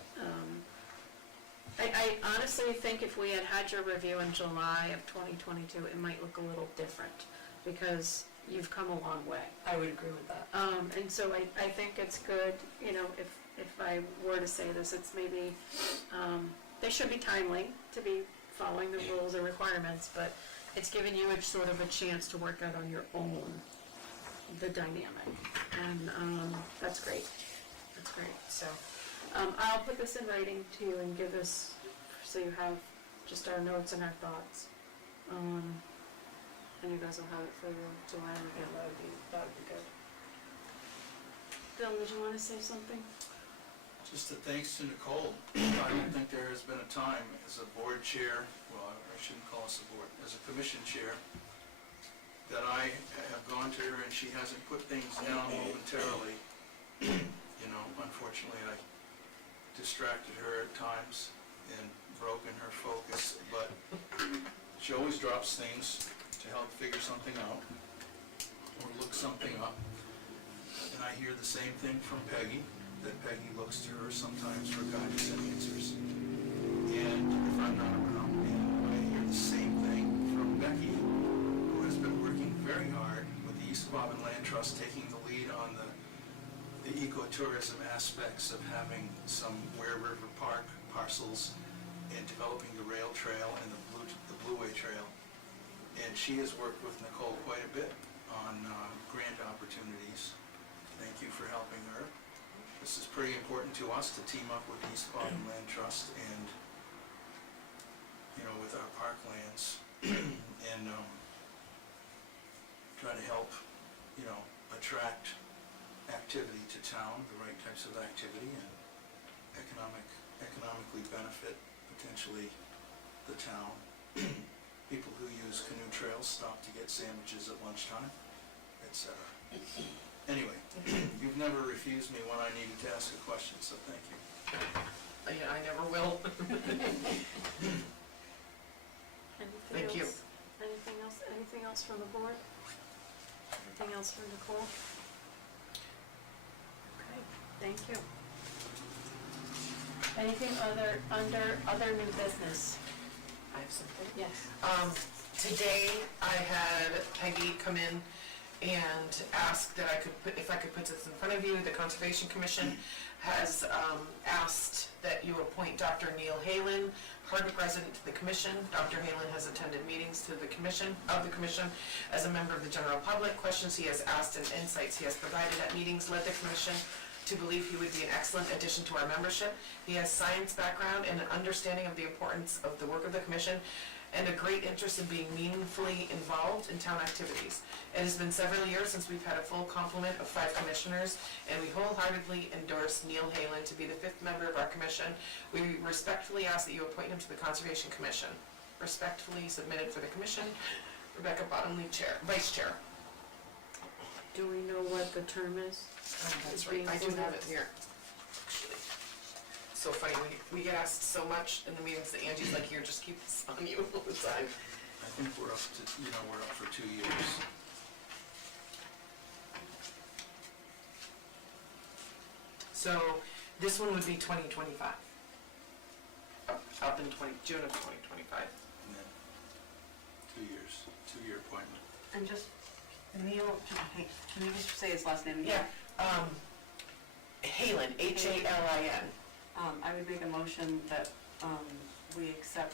I honestly think if we had had your review in July of 2022, it might look a little different, because you've come a long way. I would agree with that. And so I think it's good, if I were to say this, it's maybe they should be timely to be following the rules and requirements, but it's given you a sort of a chance to work out on your own the dynamic, and that's great. That's great. So I'll put this in writing to you and give this so you have just our notes and our thoughts. And you guys will have it for July review. That would be good. Bill, did you want to say something? Just a thanks to Nicole. I don't think there has been a time as a board chair, well, I shouldn't call us a board, as a commission chair, that I have gone to her and she hasn't put things down momentarily. You know, unfortunately, I distracted her at times and broken her focus, but she always drops things to help figure something out or look something up. And I hear the same thing from Peggy, that Peggy looks to her sometimes for guidance and answers. And if I'm not around, and I hear the same thing from Becky, who has been working very hard with the East Quabbin Land Trust, taking the lead on the ecotourism aspects of having some Ware River Park parcels and developing the rail trail and the Blue Way Trail. And she has worked with Nicole quite a bit on grant opportunities. Thank you for helping her. This is pretty important to us to team up with East Quabbin Land Trust and, you know, with our parklands and try to help, you know, attract activity to town, the right types of activity, and economically benefit potentially the town. People who use canoe trails stop to get sandwiches at lunchtime, etc. Anyway, you've never refused me when I needed to ask a question, so thank you. Yeah, I never will. Thank you. Anything else from the board? Anything else from Nicole? Okay, thank you. Anything under other new business? I have something. Yes. Today I had Peggy come in and ask that if I could put this in front of you. The Conservation Commission has asked that you appoint Dr. Neil Halen, Hardwick resident, to the commission. Dr. Halen has attended meetings of the commission as a member of the general public. Questions he has asked and insights he has provided at meetings led the commission to believe he would be an excellent addition to our membership. He has science background and an understanding of the importance of the work of the commission and a great interest in being meaningfully involved in town activities. It has been several years since we've had a full complement of 5 commissioners, and we wholeheartedly endorse Neil Halen to be the 5th member of our commission. We respectfully ask that you appoint him to the Conservation Commission. Respectfully submitted for the commission, Rebecca Bottomley, Vice Chair. Do we know what the term is? That's right, I do have it here. Actually, so funny, we get asked so much in the meetings that Angie's like, here, just keep this on you all the time. I think we're up to, we're up for 2 years. So this one would be 2025. Up in June of 2025. And then 2 years, 2-year appointment. And just, Neil, hey, can you just say his last name Yeah, again? Halen, Halin. I would make a motion that we accept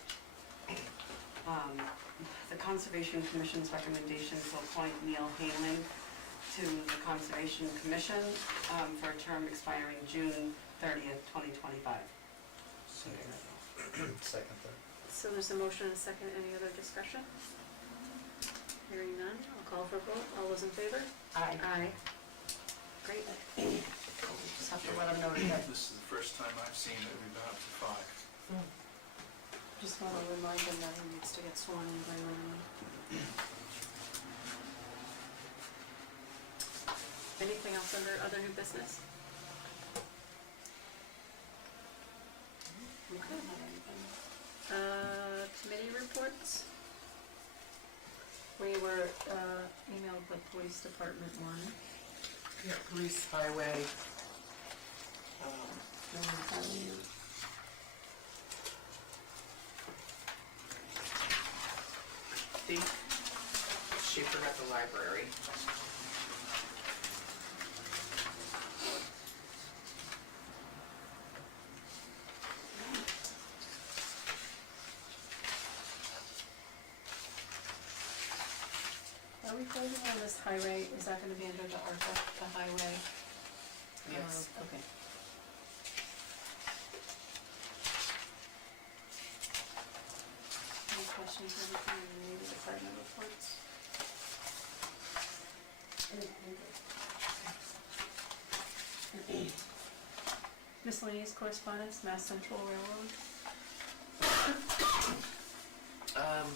the Conservation Commission's recommendation to appoint Neil Halen to the Conservation Commission for a term expiring June 30th, 2025. Second, third. So there's a motion and a second. Any other discussion? Hearing none, I'll call for a vote. All those in favor? Aye. Aye. Great. Just have to let them know that. This is the first time I've seen that we've been up to 5. Just want to remind him that he needs to get sworn in by Monday. Anything else under other new business? Okay. Committee reports? We were emailed the police department one. Yeah, police, highway. Steet. She forgot the library. closing on this highway, is that gonna be under the ARPA, the highway? Yes. Okay. Any questions or anything in any of the department reports? Miscellaneous correspondence, Mass Central Railroad. Um,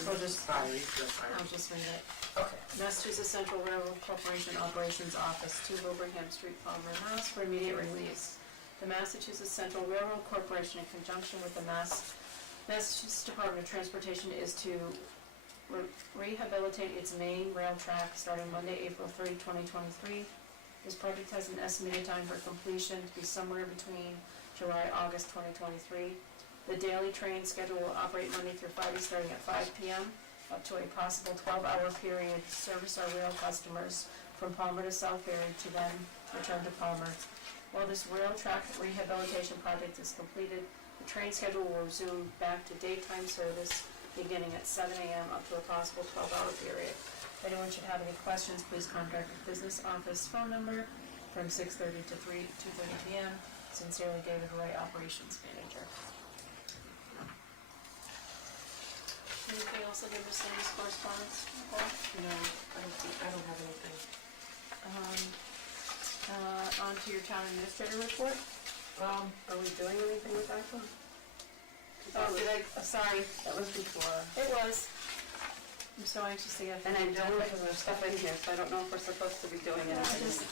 So just, sorry, you're fine. I'll just read it. Okay. Massachusetts Central Railroad Corporation Operations Office, 2 Wilbraham Street, Palmer, Mass. For immediate release. The Massachusetts Central Railroad Corporation, in conjunction with the Massachusetts Department of Transportation, is to rehabilitate its main rail track starting Monday, April 3, 2023. This project has an estimated time for completion to be somewhere between July, August 2023. The daily train schedule will operate Monday through Friday, starting at 5 p.m. up to a possible 12-hour period to service our rail customers from Palmer to Southbury to then return to Palmer. While this rail track rehabilitation project is completed, the train schedule will resume back to daytime service beginning at 7 a.m. up to a possible 12-hour period. If anyone should have any questions, please contact the business office phone number from 6:30 to 2:30 p.m. Sincerely, David Roy, Operations Manager. Anything else under miscellaneous correspondence, Nicole? No, I don't have anything. On to your town administrator report. Are we doing anything with that one? Oh, sorry, That was before. it was. I'm so anxious to get. And I don't, because there's stuff in here, so I don't know if we're supposed to be doing Yeah, anything.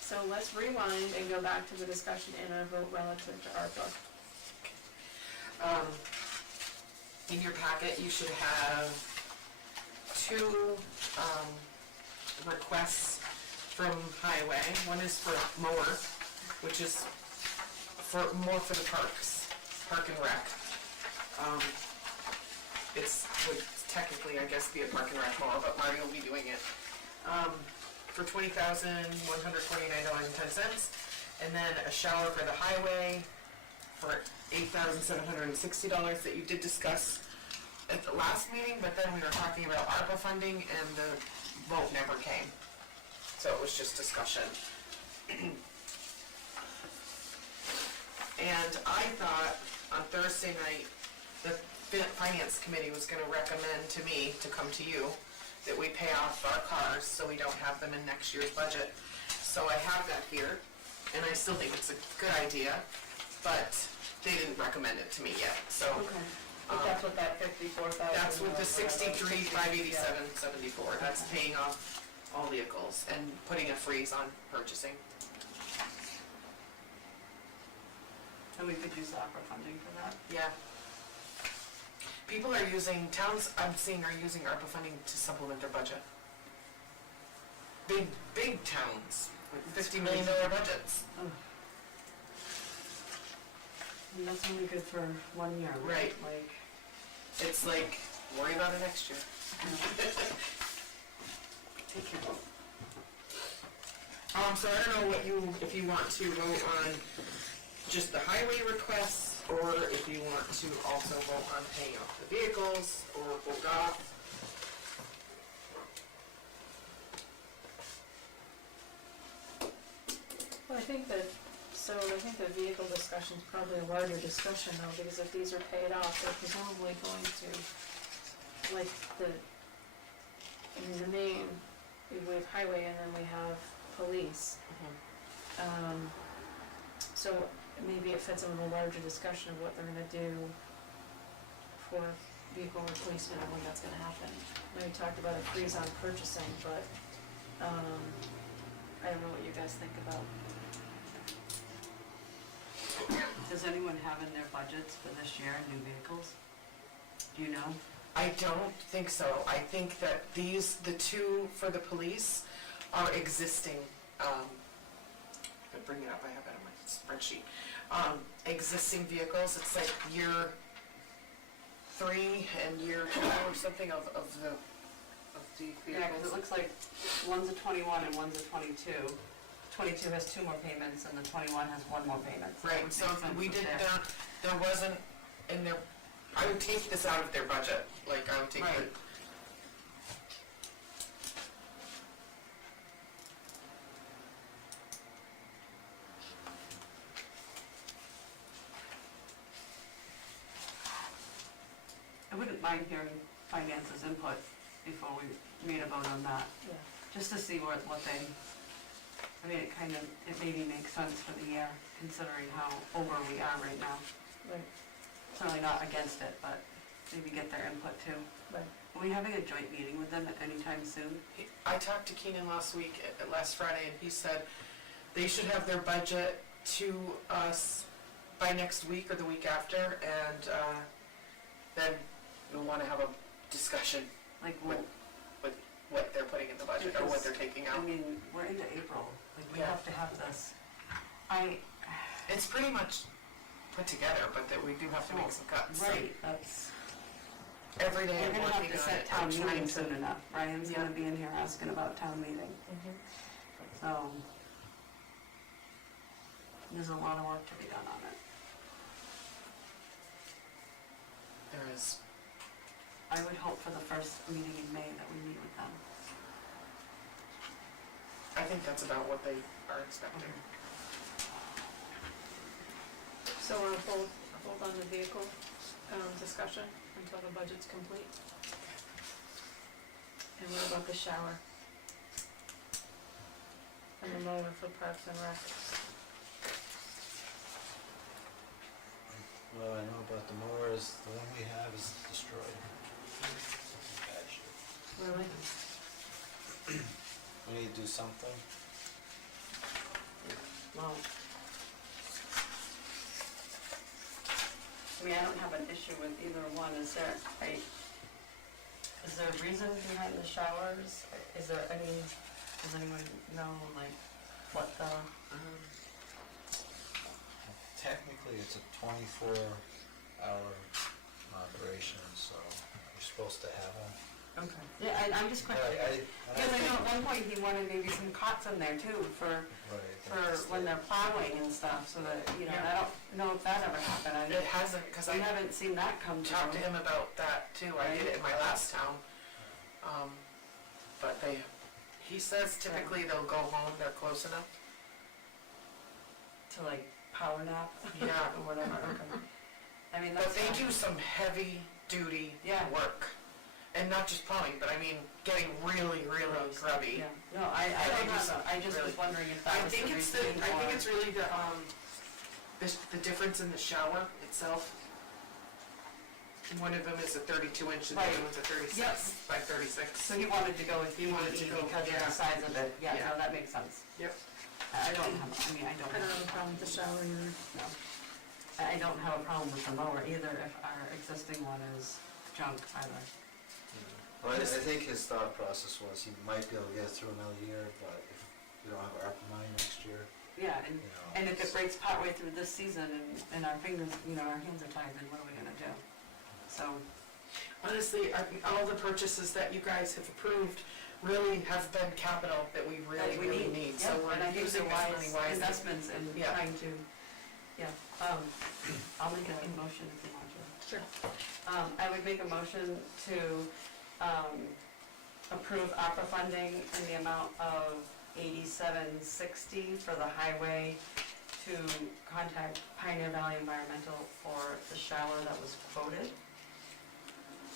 So let's rewind and go back to the discussion in our vote relative to ARPA. In your packet, you should have 2 requests from Highway. One is for mower, which is more for the parks, park and rec. Would technically, I guess, be a park and rec mower, but Marty will be doing it. For $20,149.10, and then a shower for the highway for $8,760 that you did discuss at the last meeting, but then we were talking about ARPA funding and the vote never came. So it was just discussion. And I thought on Thursday night, the Finance Committee was gonna recommend to me, to come to you, that we pay off our cars so we don't have them in next year's budget. So I have that here, and I still think it's a good idea, but they didn't recommend it to me yet, so. Okay. But that's what that 54,000. That's with the 63,587.74, that's paying off all vehicles and putting a freeze on purchasing. And we could use ARPA funding for that. Yeah. People are using, towns I'm seeing are using ARPA funding to supplement their budget. Big towns with $50 million budgets. And that's only good for 1 year, Right. Like, It's like, worry about it next year. take care of it. So I don't know if you want to vote on just the highway requests, or if you want to also vote on paying off the vehicles, or vote off. Well, I think the vehicle discussion's probably a larger discussion though, because if these are paid off, they're presumably going to, like, in the main, we have highway and then we have police. So maybe it fits in with a larger discussion of what they're gonna do for vehicle replacement and when that's gonna happen. I know we talked about a freeze on purchasing, but, I don't know what you guys think about. Does anyone have in their budgets for this year new vehicles? Do you know? I don't think so. I think that the 2 for the police are existing, I could bring it up, I have it on my spreadsheet. Existing vehicles, it's like year 3 and year 2 or something of the Yeah, because it vehicles. looks like one's a 21 and one's a 22. 22 has 2 more payments and the 21 has 1 more payment. Right, it so makes sense we that did they're- not, there wasn't in their, I would take this out of their budget, like I would take the. Right. I wouldn't mind hearing finance's input before we made a vote on that, Yeah. just to see what they, I mean, it maybe makes sense for the year, considering how over we are right now. Right, Certainly not against it, but maybe get their input too. right. Are we having a joint meeting with them anytime soon? I talked to Keenan last week, last Friday, and he said they should have their budget to us by next week or the week after, and then we'll wanna have a discussion Like, with what they're putting in the budget or what they're taking I out. mean, we're into April, like, we Yeah. have to have this. It's pretty much put together, but that we do have to make some cuts. Right, that's, Every day we're I'm gonna working have to on set it, town I'm trying meeting to. soon enough. Ryan's gonna Yeah. be in here asking about town meeting, so. There's a lot of work to be done on it. There is. I would hope for the first meeting in May that we meet with them. I think that's about what they are expecting. So we'll hold on the vehicle, discussion until the budget's complete. And what about the shower? And the mower for Parks and Rec? Well, I know about the mowers, the one we have is destroyed. Bad shape. Really? We need to do something. Well, I mean, I don't have an issue with either one, is there a reason behind the showers? Is there any, does anyone know, like, what the, Technically, it's a 24-hour operation, so you're supposed to have them. okay. Yeah, I'm just questioning. Because I know at one point he wanted maybe some cots in there too for when they're plowing and stuff, so that, you know, I don't know if that ever happened. It hasn't, because I We haven't seen that come talked to through. him about that too. I did it in my last town. But he says typically they'll go home, they're close enough. To like power nap Yeah. or whatever, okay. I mean, But that's they fine. do some heavy duty Yeah. work. And not just plowing, but I mean, getting really, really grubby. Yeah, no, I Yeah, they don't do have, some I just was really- wondering if I that was the think it's reason I think or- it's really the difference in the shower itself. One of them is a 32-inch and the other Right. one's a 36 Yep. by 36. So he wanted to go with He wanted to go, because of yeah. the size of it, yeah, Yeah. no, that makes sense. Yep. I don't have, I mean, I don't I don't have have, a problem with the shower either. no. I don't have a problem with the mower either if our existing one is junk either. Well, I think his thought process was he might be able to get it through another year, but if we don't have ARPA money next year, Yeah, you know. and if it breaks partway through this season and our fingers, you know, our hands are tied, then what are we gonna do? So, Honestly, all the purchases that you guys have approved really have been capital that we really, we really need. So yeah, we're and I think using they're this money wisely. investments and Yeah. trying to, yeah, I'll make a motion if you want to. Sure. I would make a motion to approve ARPA funding in the amount of $87.60 for the highway to contact Pioneer Valley Environmental for the shower that was quoted.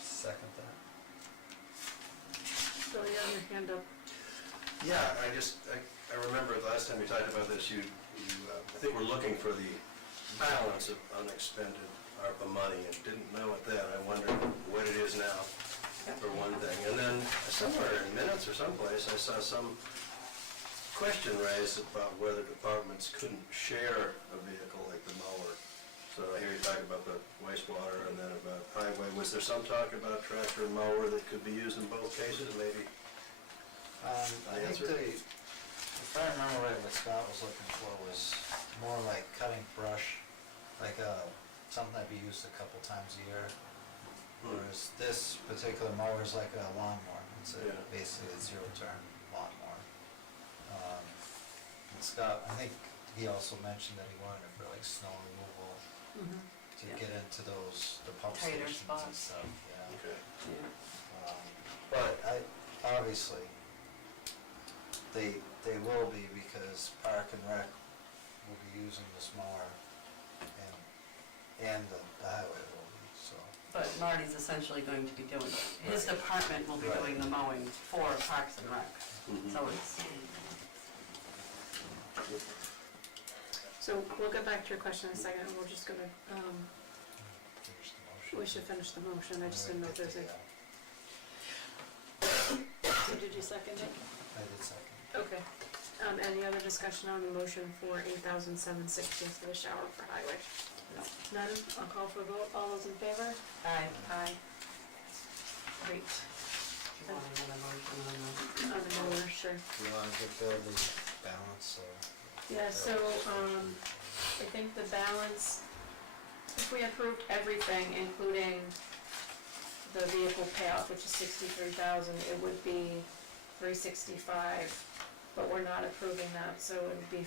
Second that. So you have your hand up. Yeah, I remember the last time we talked about this, I think we're looking for the balance of unexpended ARPA money and didn't know it then. I wonder what it is now, for one thing. And then somewhere in minutes or someplace, I saw some question raised about whether departments couldn't share a vehicle like the mower. So I hear you talk about the wastewater and then about highway. Was there some talk about tractor and mower that could be used in both cases, maybe? I think if I remember right, what Scott was looking for was more like cutting brush, like something that'd be used a couple times a year. Whereas this particular mower is like a lawnmower, it's Yeah. basically a zero-turn lawnmower. And Scott, I think he also mentioned that he wanted it for like snow removal, to Yeah. get into those, the pump Tighter stations and spots. stuff, yeah. Okay. Yeah. But obviously, they will be, because Park and Rec will be using this mower, and the highway will be, so. But Marty's essentially going to be doing, his Right. department will be Right. doing the mowing for Parks and Rec. Mhm. So it's, So we'll get back to your question in a second, we're just gonna, Finish the motion. we should finish the motion, I just didn't know if there's a, Yeah, so did you second it? I did second. Okay, any other discussion on the motion for $8,760 for the shower for highway? no. None, I'll call for a vote, all those in favor? Aye. Aye. Great, Do you want another motion on on the mower, sure. You wanna give Bill the balance, so. Yeah, so, I think the balance, if we approved everything, including the vehicle payoff, which is 63,000, it would be 365, but we're not approving that, so it would be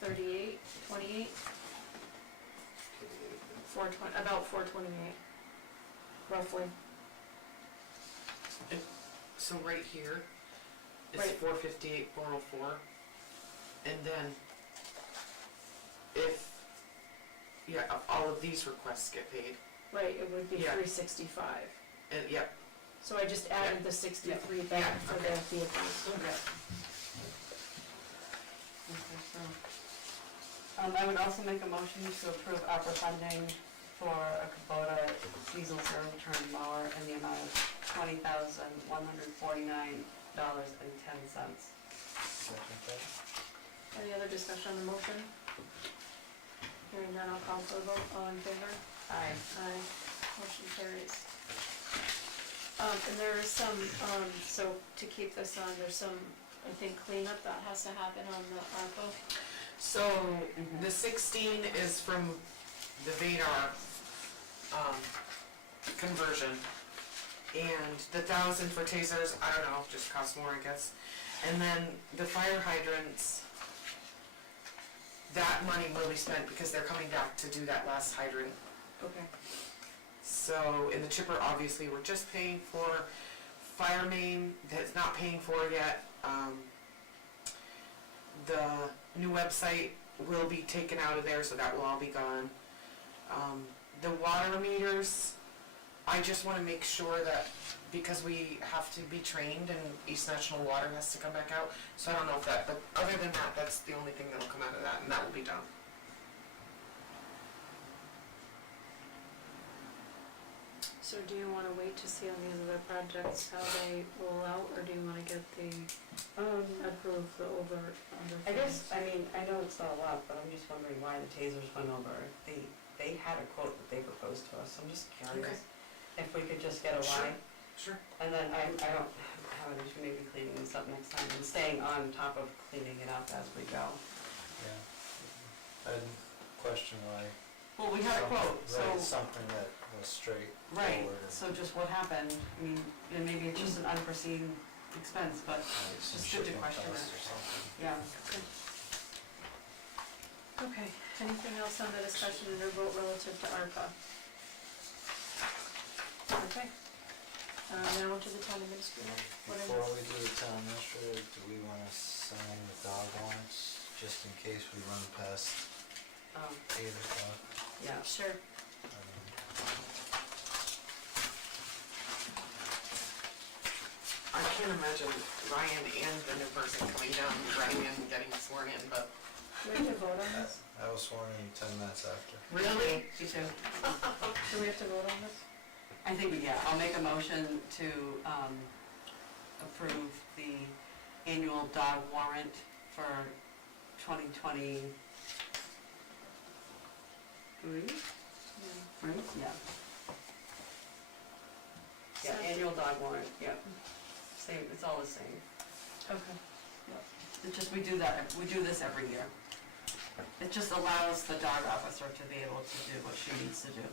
38, 28, 420, about 428, roughly. So right here is Right. 458, 404, and then if, yeah, if all of these requests get paid, Right, it would be Yeah. 365. and, yep, So I just added the 63 back Yeah, for okay. the vehicles. Okay, so, I would also make a motion to approve ARPA funding for a Kubota diesel zero-turn mower in the amount of $20,149.10. Second that? Any other discussion on the motion? Hearing none, I'll call for a vote. All in favor? Aye. Aye. Motion carries. And there is some, so to keep this on, there's some, I think, cleanup that has to happen on the ARPA. so the 16 is from the Vadar, conversion, and the 1,000 for tasers, I don't know, just costs more, I guess. And then the fire hydrants, that money will be spent because they're coming back to do that last hydrant. Okay. So, in the chipper, obviously, we're just paying for fire main, that's not paying for yet. The new website will be taken out of there, so that will all be gone. The water meters, I just wanna make sure that, because we have to be trained and East National Water has to come back out, so I don't know if that, but other than that, that's the only thing that'll come out of that, and that will be done. So do you wanna wait to see on these other projects how they roll out, or do you wanna get the, approve the over, under? I guess, I mean, I know it's not a lot, but I'm just wondering why the tasers went over. They had a quote that they proposed to us, I'm just curious. If we could just get a Sure. line, Sure. and then I don't have an issue maybe cleaning this up next time, and staying on top of cleaning it up as we go. Yeah. I didn't question why. Well, we had a quote, so, Right, something that was straight right, forward. so just what happened, I mean, and maybe it's just an unforeseen expense, but, Like some just good to shipping question costs it. or something. yeah. Okay, anything else on the discussion and or vote relative to ARPA? Okay. Now to the town administrator. What are Before we do the town administrator, do we wanna sign the dog warrants, just in case we run past 8 o'clock? Yeah. Sure. I can't imagine Ryan and the new person coming down, running in, getting sworn in, but. Do we have to vote on this? I was sworn in 10 minutes after. Really? Me too. Do we have to vote on this? I think, yeah, I'll make a motion to approve the annual dog warrant for 2020. Right? Yeah. Yeah, annual dog warrant, yeah. Same, it's all the same. Okay. It's just, we do this every year. It just allows the dog officer to be able to do what she needs to do.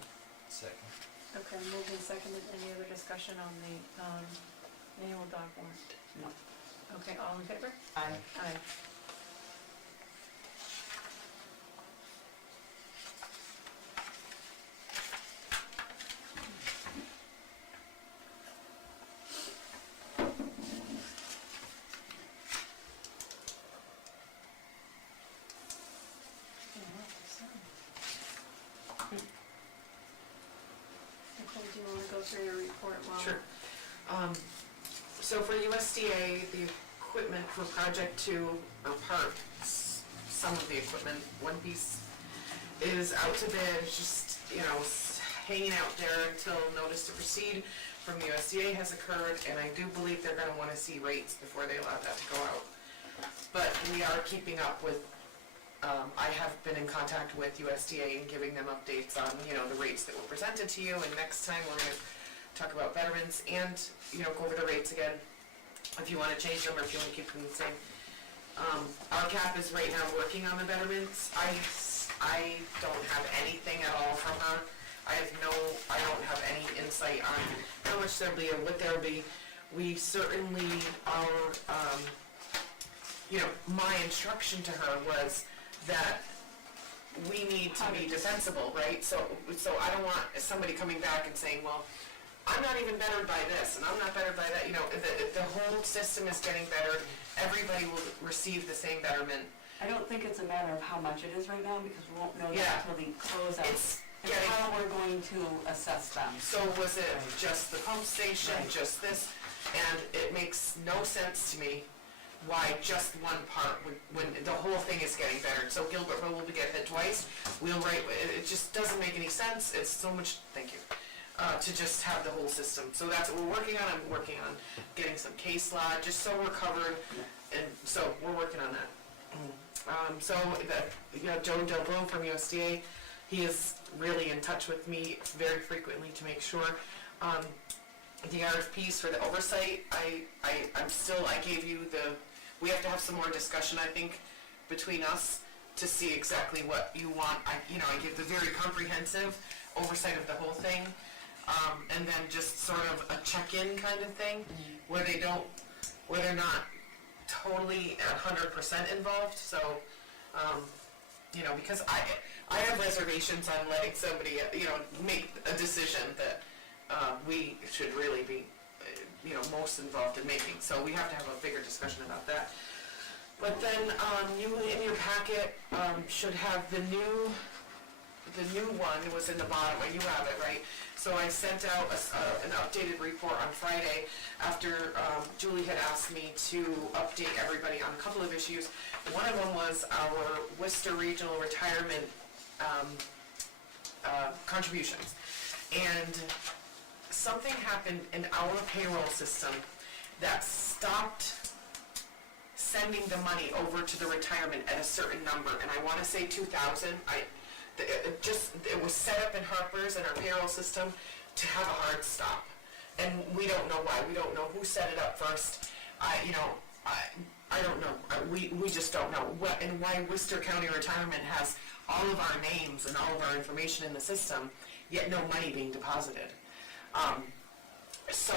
Second. Okay, moved and seconded. Any other discussion on the, annual dog warrant? No. Okay, all in favor? I, Aye. Nicole, do you wanna go through your report while? Sure. So for USDA, the equipment for Project 2, some of the equipment, one piece is out to bid, just, hanging out there until notice to proceed from USDA has occurred, and I do believe they're gonna wanna see rates before they allow that to go out. But we are keeping up with, I have been in contact with USDA and giving them updates on, the rates that were presented to you, and next time we're gonna talk about betterments and, go over the rates again, if you wanna change them or if you wanna keep them the same. RCAP is right now working on the betterments. I don't have anything at all from her. I don't have any insight on how much there'll be or what there'll be. We certainly are, my instruction to her was that we need to be defensible, right? So I don't want somebody coming back and saying, well, I'm not even bettered by this, and I'm not bettered by that, the whole system is getting better, everybody will receive the same betterment. I don't think it's a matter of how much it is right now, because we won't know Yeah. that until the closeout. It's And getting, how we're going to assess them. so was it just the pump station, Right. just this? And it makes no sense to me why just one part, when the whole thing is getting better. So Gilbertville will be getting hit twice, it just doesn't make any sense, it's so much, thank you, to just have the whole system. So that's what we're working on, I'm working on getting some case law, just so we're covered, and so we're working on that. Joe Delbro from USDA, he is really in touch with me very frequently to make sure. The RFPs for the oversight, I gave you we have to have some more discussion, I think, between us to see exactly what you want. I give the very comprehensive oversight of the whole thing, and then just sort of a check-in kind of thing, where they're not totally 100% involved, so, because I have reservations on letting somebody, make a decision that, we should really be, most involved in making, so we have to have a bigger discussion about that. But then, you in your packet, should have the new one, it was in the bottom, and you have it, right? So I sent out an updated report on Friday after Julie had asked me to update everybody on a couple of issues. One of them was our Worcester Regional Retirement contributions. And something happened in our payroll system that stopped sending the money over to the retirement at a certain number, and I wanna say 2,000. It was set up in Harper's in our payroll system to have a hard stop. And we don't know why, we don't know who set it up first. I don't know, we just don't know and why Worcester County Retirement has all of our names and all of our information in the system, yet no money being deposited. So,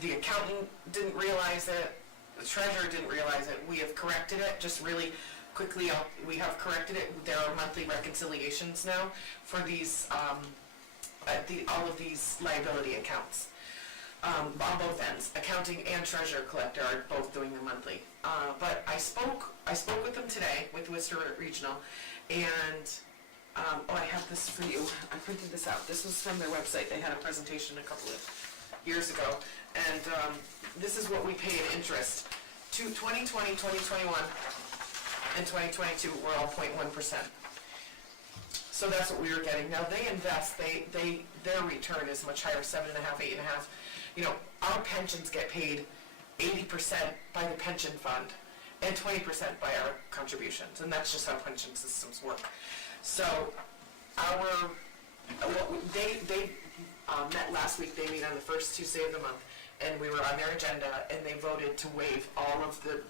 the accountant didn't realize it, the treasurer didn't realize it, we have corrected it, just really quickly, we have corrected it. There are monthly reconciliations now for these, all of these liability accounts. On both ends, accounting and treasurer collector are both doing them monthly. But I spoke with them today, with Worcester Regional, and, I have this for you. I printed this out. This was from their website. They had a presentation a couple of years ago. And, this is what we pay in interest. 2020, 2021, and 2022 were all 0.1%. So that's what we were getting. Now they invest, their return is much higher, 7.5%, 8.5%. Our pensions get paid 80% by the pension fund and 20% by our contributions, and that's just how pension systems work. So they met last week. They meet on the first Tuesday of the month, and we were on their agenda, and they voted to waive all of the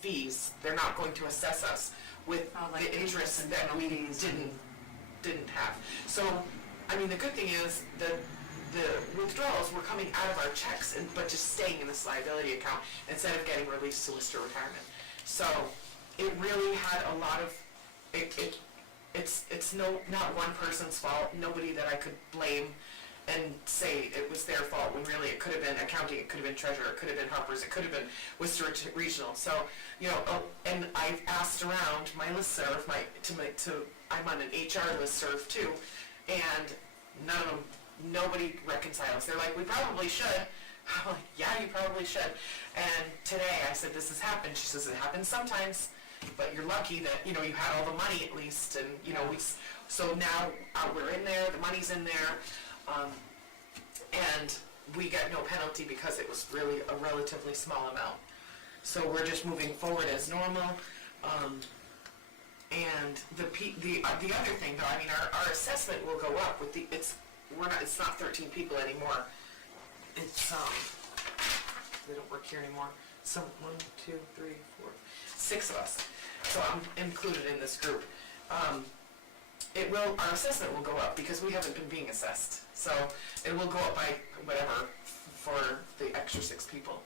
fees. They're not going to assess us with Oh, like the interest interest that and we penalties and- didn't have. So, I mean, the good thing is that the withdrawals were coming out of our checks but just staying in this liability account instead of getting released to Worcester Retirement. So, it really had a lot of, it's not one person's fault, nobody that I could blame and say it was their fault, when really it could have been accounting, it could have been treasurer, it could have been Harper's, it could have been Worcester Regional. So, and I've asked around my listserv, I'm on an HR listserv too, and none of them, nobody reconciles. They're like, we probably should. I'm like, yeah, you probably should. And today I said, this has happened. She says, it happens sometimes, but you're lucky that, you had all the money at least, and, so now we're in there, the money's in there, and we get no penalty because it was really a relatively small amount. So we're just moving forward as normal. And the other thing though, I mean, our assessment will go up with it's not 13 people anymore. It's, they don't work here anymore. So 1, 2, 3, 4, 6 of us. So I'm included in this group. Our assessment will go up because we haven't been being assessed. So it will go up by whatever for the extra 6 people.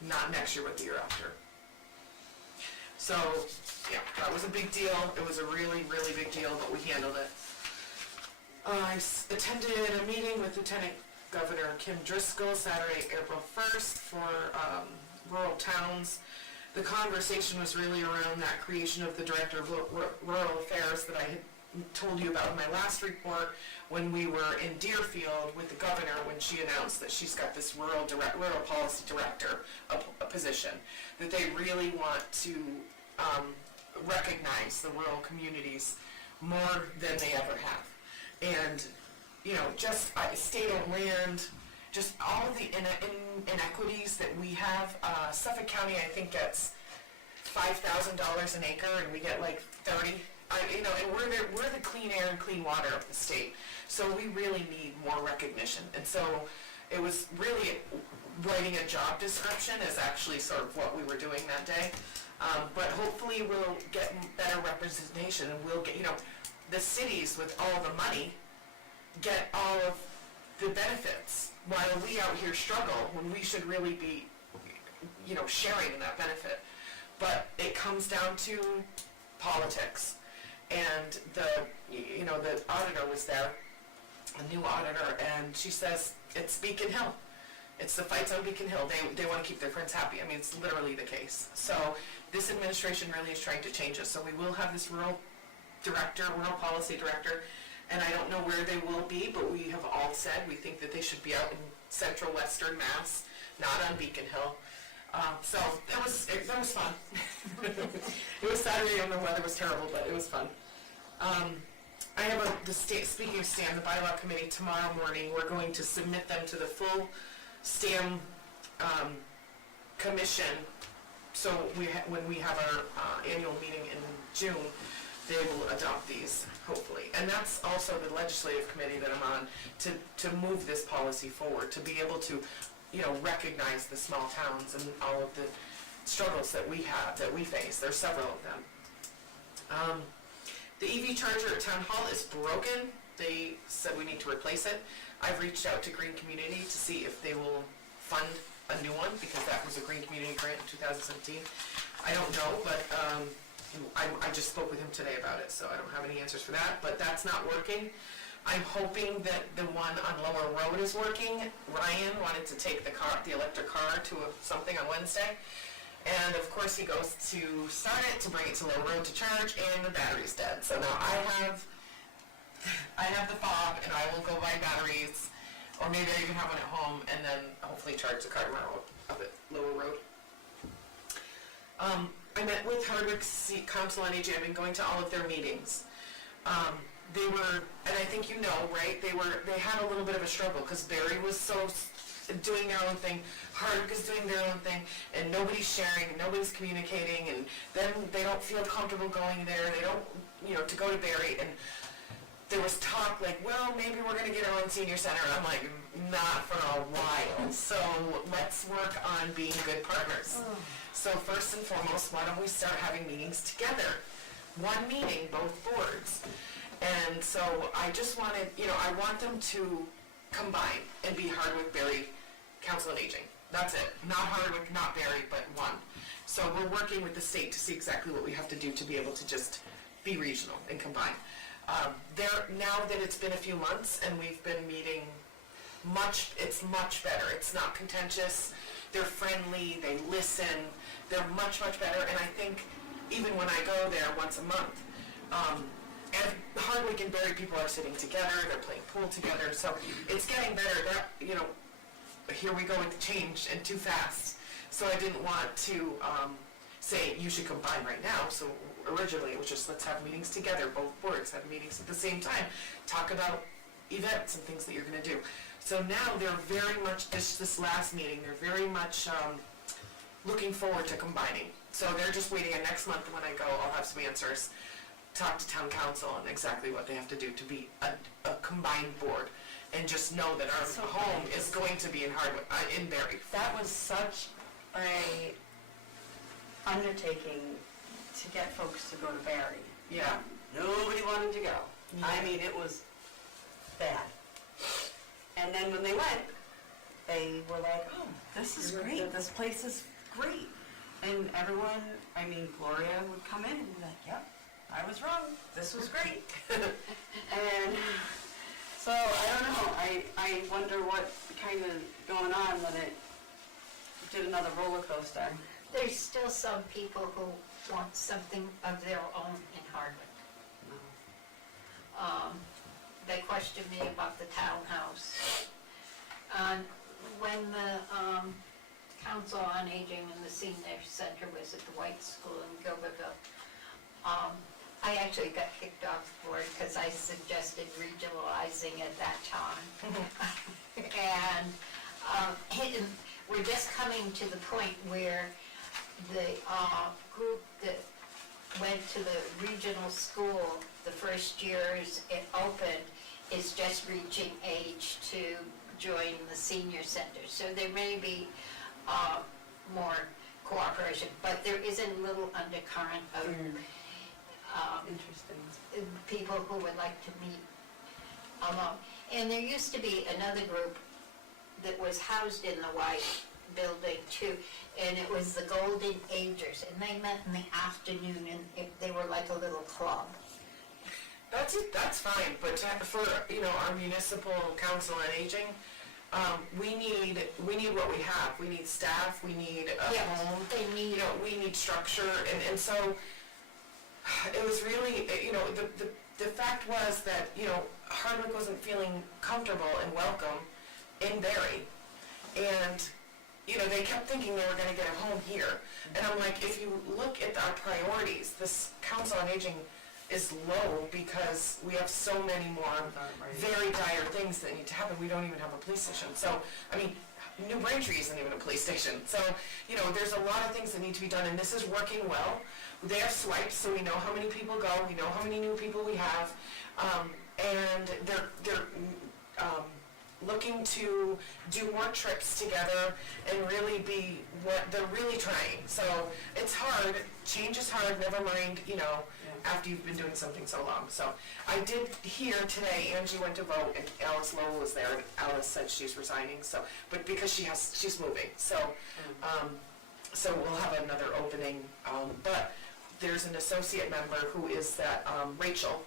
Not next year, but the year after. So, yeah, that was a big deal. It was a really, really big deal, but we handled it. I attended a meeting with Lieutenant Governor Kim Driscoll Saturday, April 1st for rural towns. The conversation was really around that creation of the Director of Rural Affairs that I had told you about in my last report when we were in Deerfield with the governor when she announced that she's got this rural policy director a position, that they really want to recognize the rural communities more than they ever have. And, just state-owned land, just all of the inequities that we have. Suffolk County, I think, gets $5,000 an acre, and we get like 30. And we're the clean air and clean water of the state. So we really need more recognition. And so it was really writing a job description is actually sort of what we were doing that day. But hopefully we'll get better representation, and we'll get, the cities with all the money get all of the benefits while we out here struggle when we should really be, sharing in that benefit. But it comes down to politics. And the auditor was there, a new auditor, and she says, it's Beacon Hill. It's the fights on Beacon Hill. They want to keep their friends happy. I mean, it's literally the case. So this administration really is trying to change us. So we will have this rural policy director, and I don't know where they will be, but we have all said we think that they should be out in central western Mass, not on Beacon Hill. So that was fun. It was Saturday and the weather was terrible, but it was fun. I have speaking of STAM, the bylaw committee, tomorrow morning, we're going to submit them to the full STAM commission. So when we have our annual meeting in June, they will adopt these, hopefully. And that's also the legislative committee that I'm on to move this policy forward, to be able to recognize the small towns and all of the struggles that we face. There's several of them. The EV charger at Town Hall is broken. They said we need to replace it. I've reached out to Green Community to see if they will fund a new one, because that was a Green Community grant in 2017. I don't know, but I just spoke with him today about it, so I don't have any answers for that, but that's not working. I'm hoping that the one on Lower Road is working. Ryan wanted to take the electric car to something on Wednesday. And of course he goes to start it, to bring it to Lower Road to charge, and the battery's dead. So now I have the fob, and I will go buy batteries, or maybe I even have one at home, and then hopefully charge the car tomorrow up at Lower Road. I met with Hardwick Council on Aging. I've been going to all of their meetings. They were, and I think right? They had a little bit of a struggle because Barry was so doing their own thing, Hardwick is doing their own thing, and nobody's sharing, and nobody's communicating, and then they don't feel comfortable going there. They don't, to go to Barry, and there was talk like, well, maybe we're gonna get our own senior center. I'm like, not for a while. So let's work on being good partners. So first and foremost, why don't we start having meetings together? One meeting, both boards. And so I just wanted, I want them to combine and be Hardwick, Berry, Council on Aging. That's it. Not Hardwick, not Berry, but one. So we're working with the state to see exactly what we have to do to be able to just be regional and combine. Now that it's been a few months and we've been meeting it's much better. It's not contentious. They're friendly. They listen. They're much, much better. And I think even when I go there once a month, and Hardwick and Berry people are sitting together. They're playing pool together. So it's getting better. Here we go with the change and too fast. So I didn't want to say you should combine right now. So originally it was just let's have meetings together. Both boards have meetings at the same time. Talk about events and things that you're going to do. So now they're very much, this last meeting, they're very much looking forward to combining. So they're just waiting, and next month when I go, I'll have some answers, talk to town council on exactly what they have to do to be a combined board. And just know that our home is going to be in Hardwick, in Berry. That was such a undertaking to get folks to go to Berry. Yeah. Nobody wanted to go. Yeah. I mean, it was bad. And then when they went, they were like, oh, this is great, this place is great. And everyone, Gloria would come in and be like, yep, I was wrong, this was great. And so, I don't know, I wonder what kind of going on when it did another roller coaster. There's still some people who want something of their own in Hardwick. They questioned me about the townhouse. When the Council on Aging and the Senior Center was at the White School in Gilbertville, I actually got kicked off the board because I suggested regionalizing at that time. And we're just coming to the point where the group that went to the regional school the first years it opened is just reaching age to join the senior center. So there may be more cooperation, but there is a little undercurrent of Interesting. people who would like to meet alone. And there used to be another group that was housed in the White Building too, and it was the Golden Agers, and they met in the afternoon, and they were like a little club. That's fine, but for, our municipal council on aging, we need what we have. We need staff, we need a home, They need, we need structure, and so it was really, the fact was that, Hardwick wasn't feeling comfortable and welcome in Berry. And, they kept thinking they were gonna get a home here. And I'm like, if you look at our priorities, this council on aging is low because we have so many more very dire things that need to happen. We don't even have a police station. So, New Braintree isn't even a police station. So, there's a lot of things that need to be done, and this is working well. They have swipes, so we know how many people go, we know how many new people we have, and they're looking to do more trips together and really be what they're really trying. So it's hard, change is hard, never mind, after you've been doing something so long. So I did hear today, Angie went to vote and Alice Lowell was there, and Alice said she's resigning, but because she's moving, so we'll have another opening, but there's an associate member who is that, Rachel,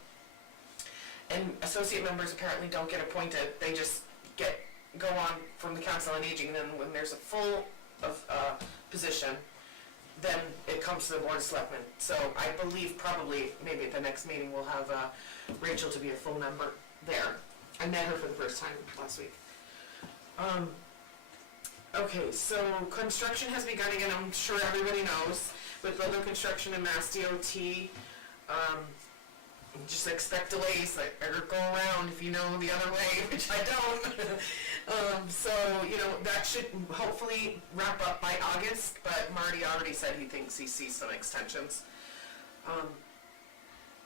and associate members apparently don't get appointed, they just go on from the Council on Aging, and then when there's a full position, then it comes to the Board of Selectmen. So I believe probably, maybe at the next meeting, we'll have Rachel to be a full member there. I met her for the first time last week. Okay, so construction has begun again, I'm sure everybody knows, with building construction and Mass DOT. Just expect delays, or go around if you know the other way, which I don't. So, that should hopefully wrap up by August, but Marty already said he thinks he sees some extensions.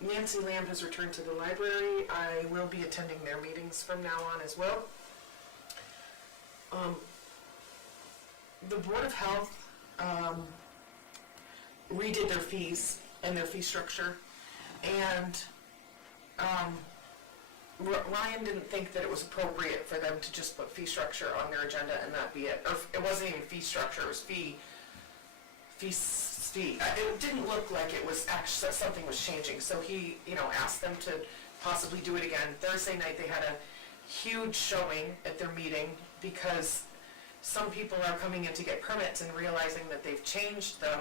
Nancy Lamb has returned to the library. I will be attending their meetings from now on as well. The Board of Health redid their fees and their fee structure, and Ryan didn't think that it was appropriate for them to just put fee structure on their agenda and that be it. Or it wasn't even fee structure, it was fee. It didn't look like it was actually, something was changing, so he, asked them to possibly do it again. Thursday night, they had a huge showing at their meeting because some people are coming in to get permits and realizing that they've changed them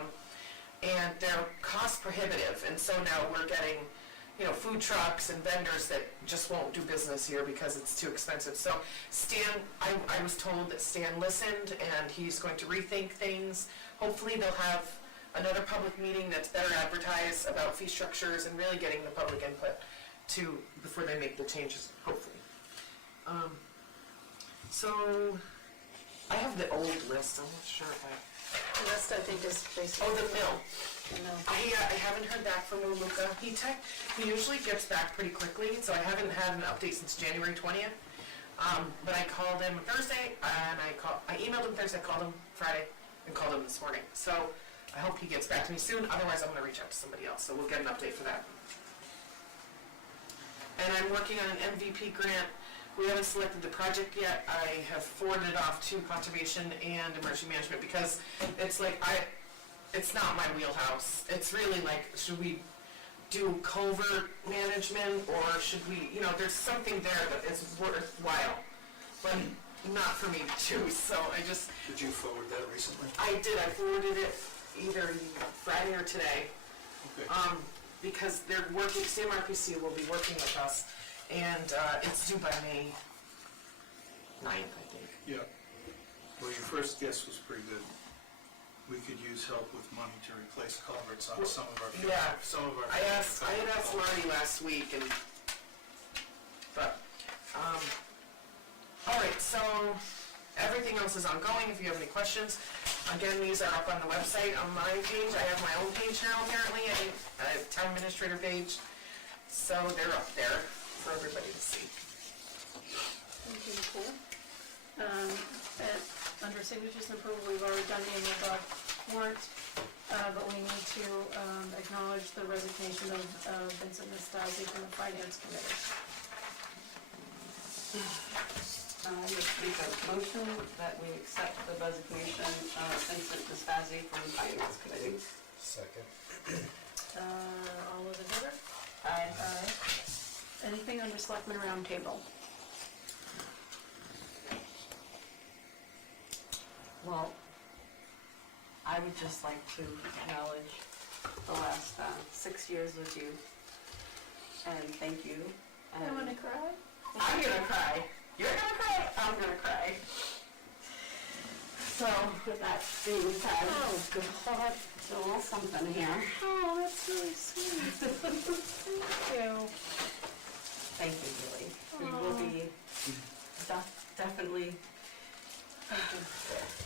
and they're cost prohibitive, and so now we're getting, food trucks and vendors that just won't do business here because it's too expensive. So Stan, I was told that Stan listened and he's going to rethink things. Hopefully they'll have another public meeting that's better advertised about fee structures and really getting the public input before they make the changes, hopefully. So I have the old list, I'm not sure if The rest, I think, is basically. oh, the mill. No. I haven't heard back from Luca. He usually gets back pretty quickly, so I haven't had an update since January 20th. But I called him Thursday, and I emailed him Thursday, called him Friday, and called him this morning. So I hope he gets back to me soon, otherwise I'm gonna reach out to somebody else, so we'll get an update for that. And I'm working on an MVP grant. We haven't selected the project yet. I have forwarded it off to Conservation and Emergency Management because it's like, it's not my wheelhouse. It's really like, should we do covert management or should we, there's something there that is worthwhile, but not for me to do, so I just. Did you forward that recently? I did, I forwarded it either Friday or today. Okay. Because they're working, CMRPC will be working with us, and it's due by May 9th, I think. Yeah. Well, your first guess was pretty good. We could use help with money to replace culverts on some of our. Yeah. Some of our. I had asked Marty last week, all right, so everything else is ongoing. If you have any questions, again, these are up on the website. On my page, I have my own page now, apparently, a town administrator page, so they're up there for everybody to see. Okay, cool. Under signatures and approval, we've already done the above warrant, but we need to acknowledge the resignation of Vincent Nastasi from the Finance Committee. I would make a motion that we accept the resignation of Vincent Nastasi from the Finance Committee. Second. All those in favor? Aye. Anything under Selectmen Roundtable? Well, I would just like to acknowledge the last 6 years with you, and thank you. I And wanna cry. I'm gonna cry. You're gonna cry. I'm gonna cry. So, with that being said, God. it's a little something here. Oh, that's really sweet. Thank you. Thank you, Julie. We will be definitely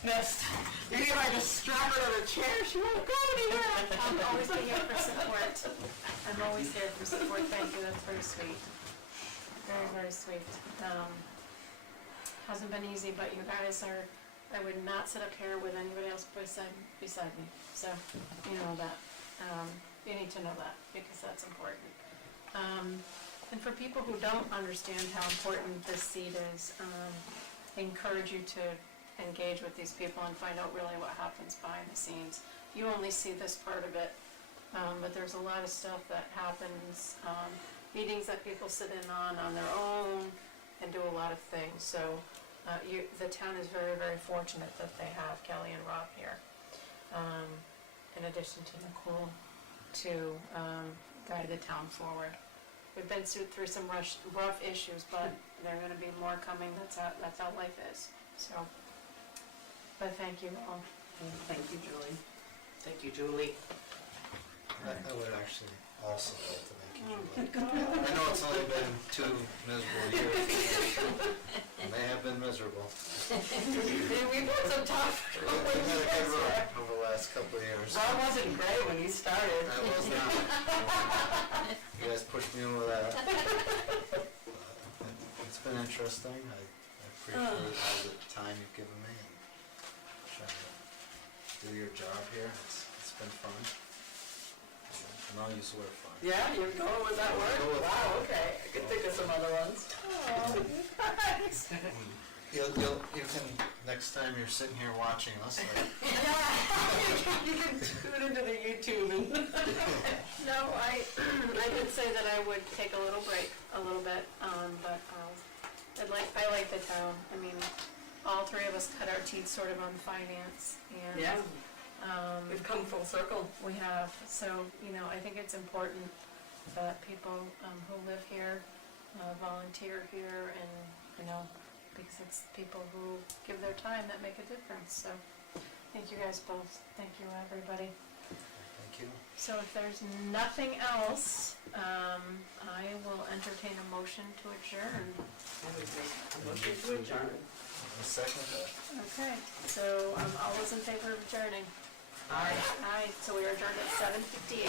missed. Maybe if I just strap her to the chair, she won't go anywhere. I'm always here for support. I'm always here for support. Thank you. That's very sweet. Very, very sweet. Hasn't been easy, but you guys are, I would not sit up here with anybody else beside me. So, you know that. You need to know that because that's important. And for people who don't understand how important this seat is, I encourage you to engage with these people and find out really what happens behind the scenes. You only see this part of it, but there's a lot of stuff that happens, meetings that people sit in on their own and do a lot of things. So the town is very, very fortunate that they have Kelly and Rob here, in addition to Nicole, to guide the town forward. We've been through some rough issues, but there are going to be more coming. That's how life is. So, but thank you all. Thank you, Julie. Thank you, Julie. I would actually also like to thank you, Julie. God. I know it's only been 2 miserable years. They have been miserable. We've had some tough We've had a good run over the last couple of years. Rob wasn't great when he started. I was not. You guys pushed me over that. It's been interesting. I appreciate all the time you've given me and trying to do your job here. It's been fun. And I'll use the word fun. Yeah, you're going with that word? Go with Wow, okay, I could think of some other ones. You can, next time you're sitting here watching us, like, You can tune into the YouTube and. No, I did say that I would take a little break, a little bit, but I like the town. I mean, all three of us cut our teeth sort of on finance, and Yeah, we've come full circle. we have. So, I think it's important that people who live here volunteer here, and because it's people who give their time that make a difference. So, thank you guys both. Thank you, everybody. thank you. So if there's nothing else, I will entertain a motion to adjourn. I would make a motion to adjourn. A second that. Okay, so all those in favor of adjourning? Aye. Aye, so we are adjourned at 7:58.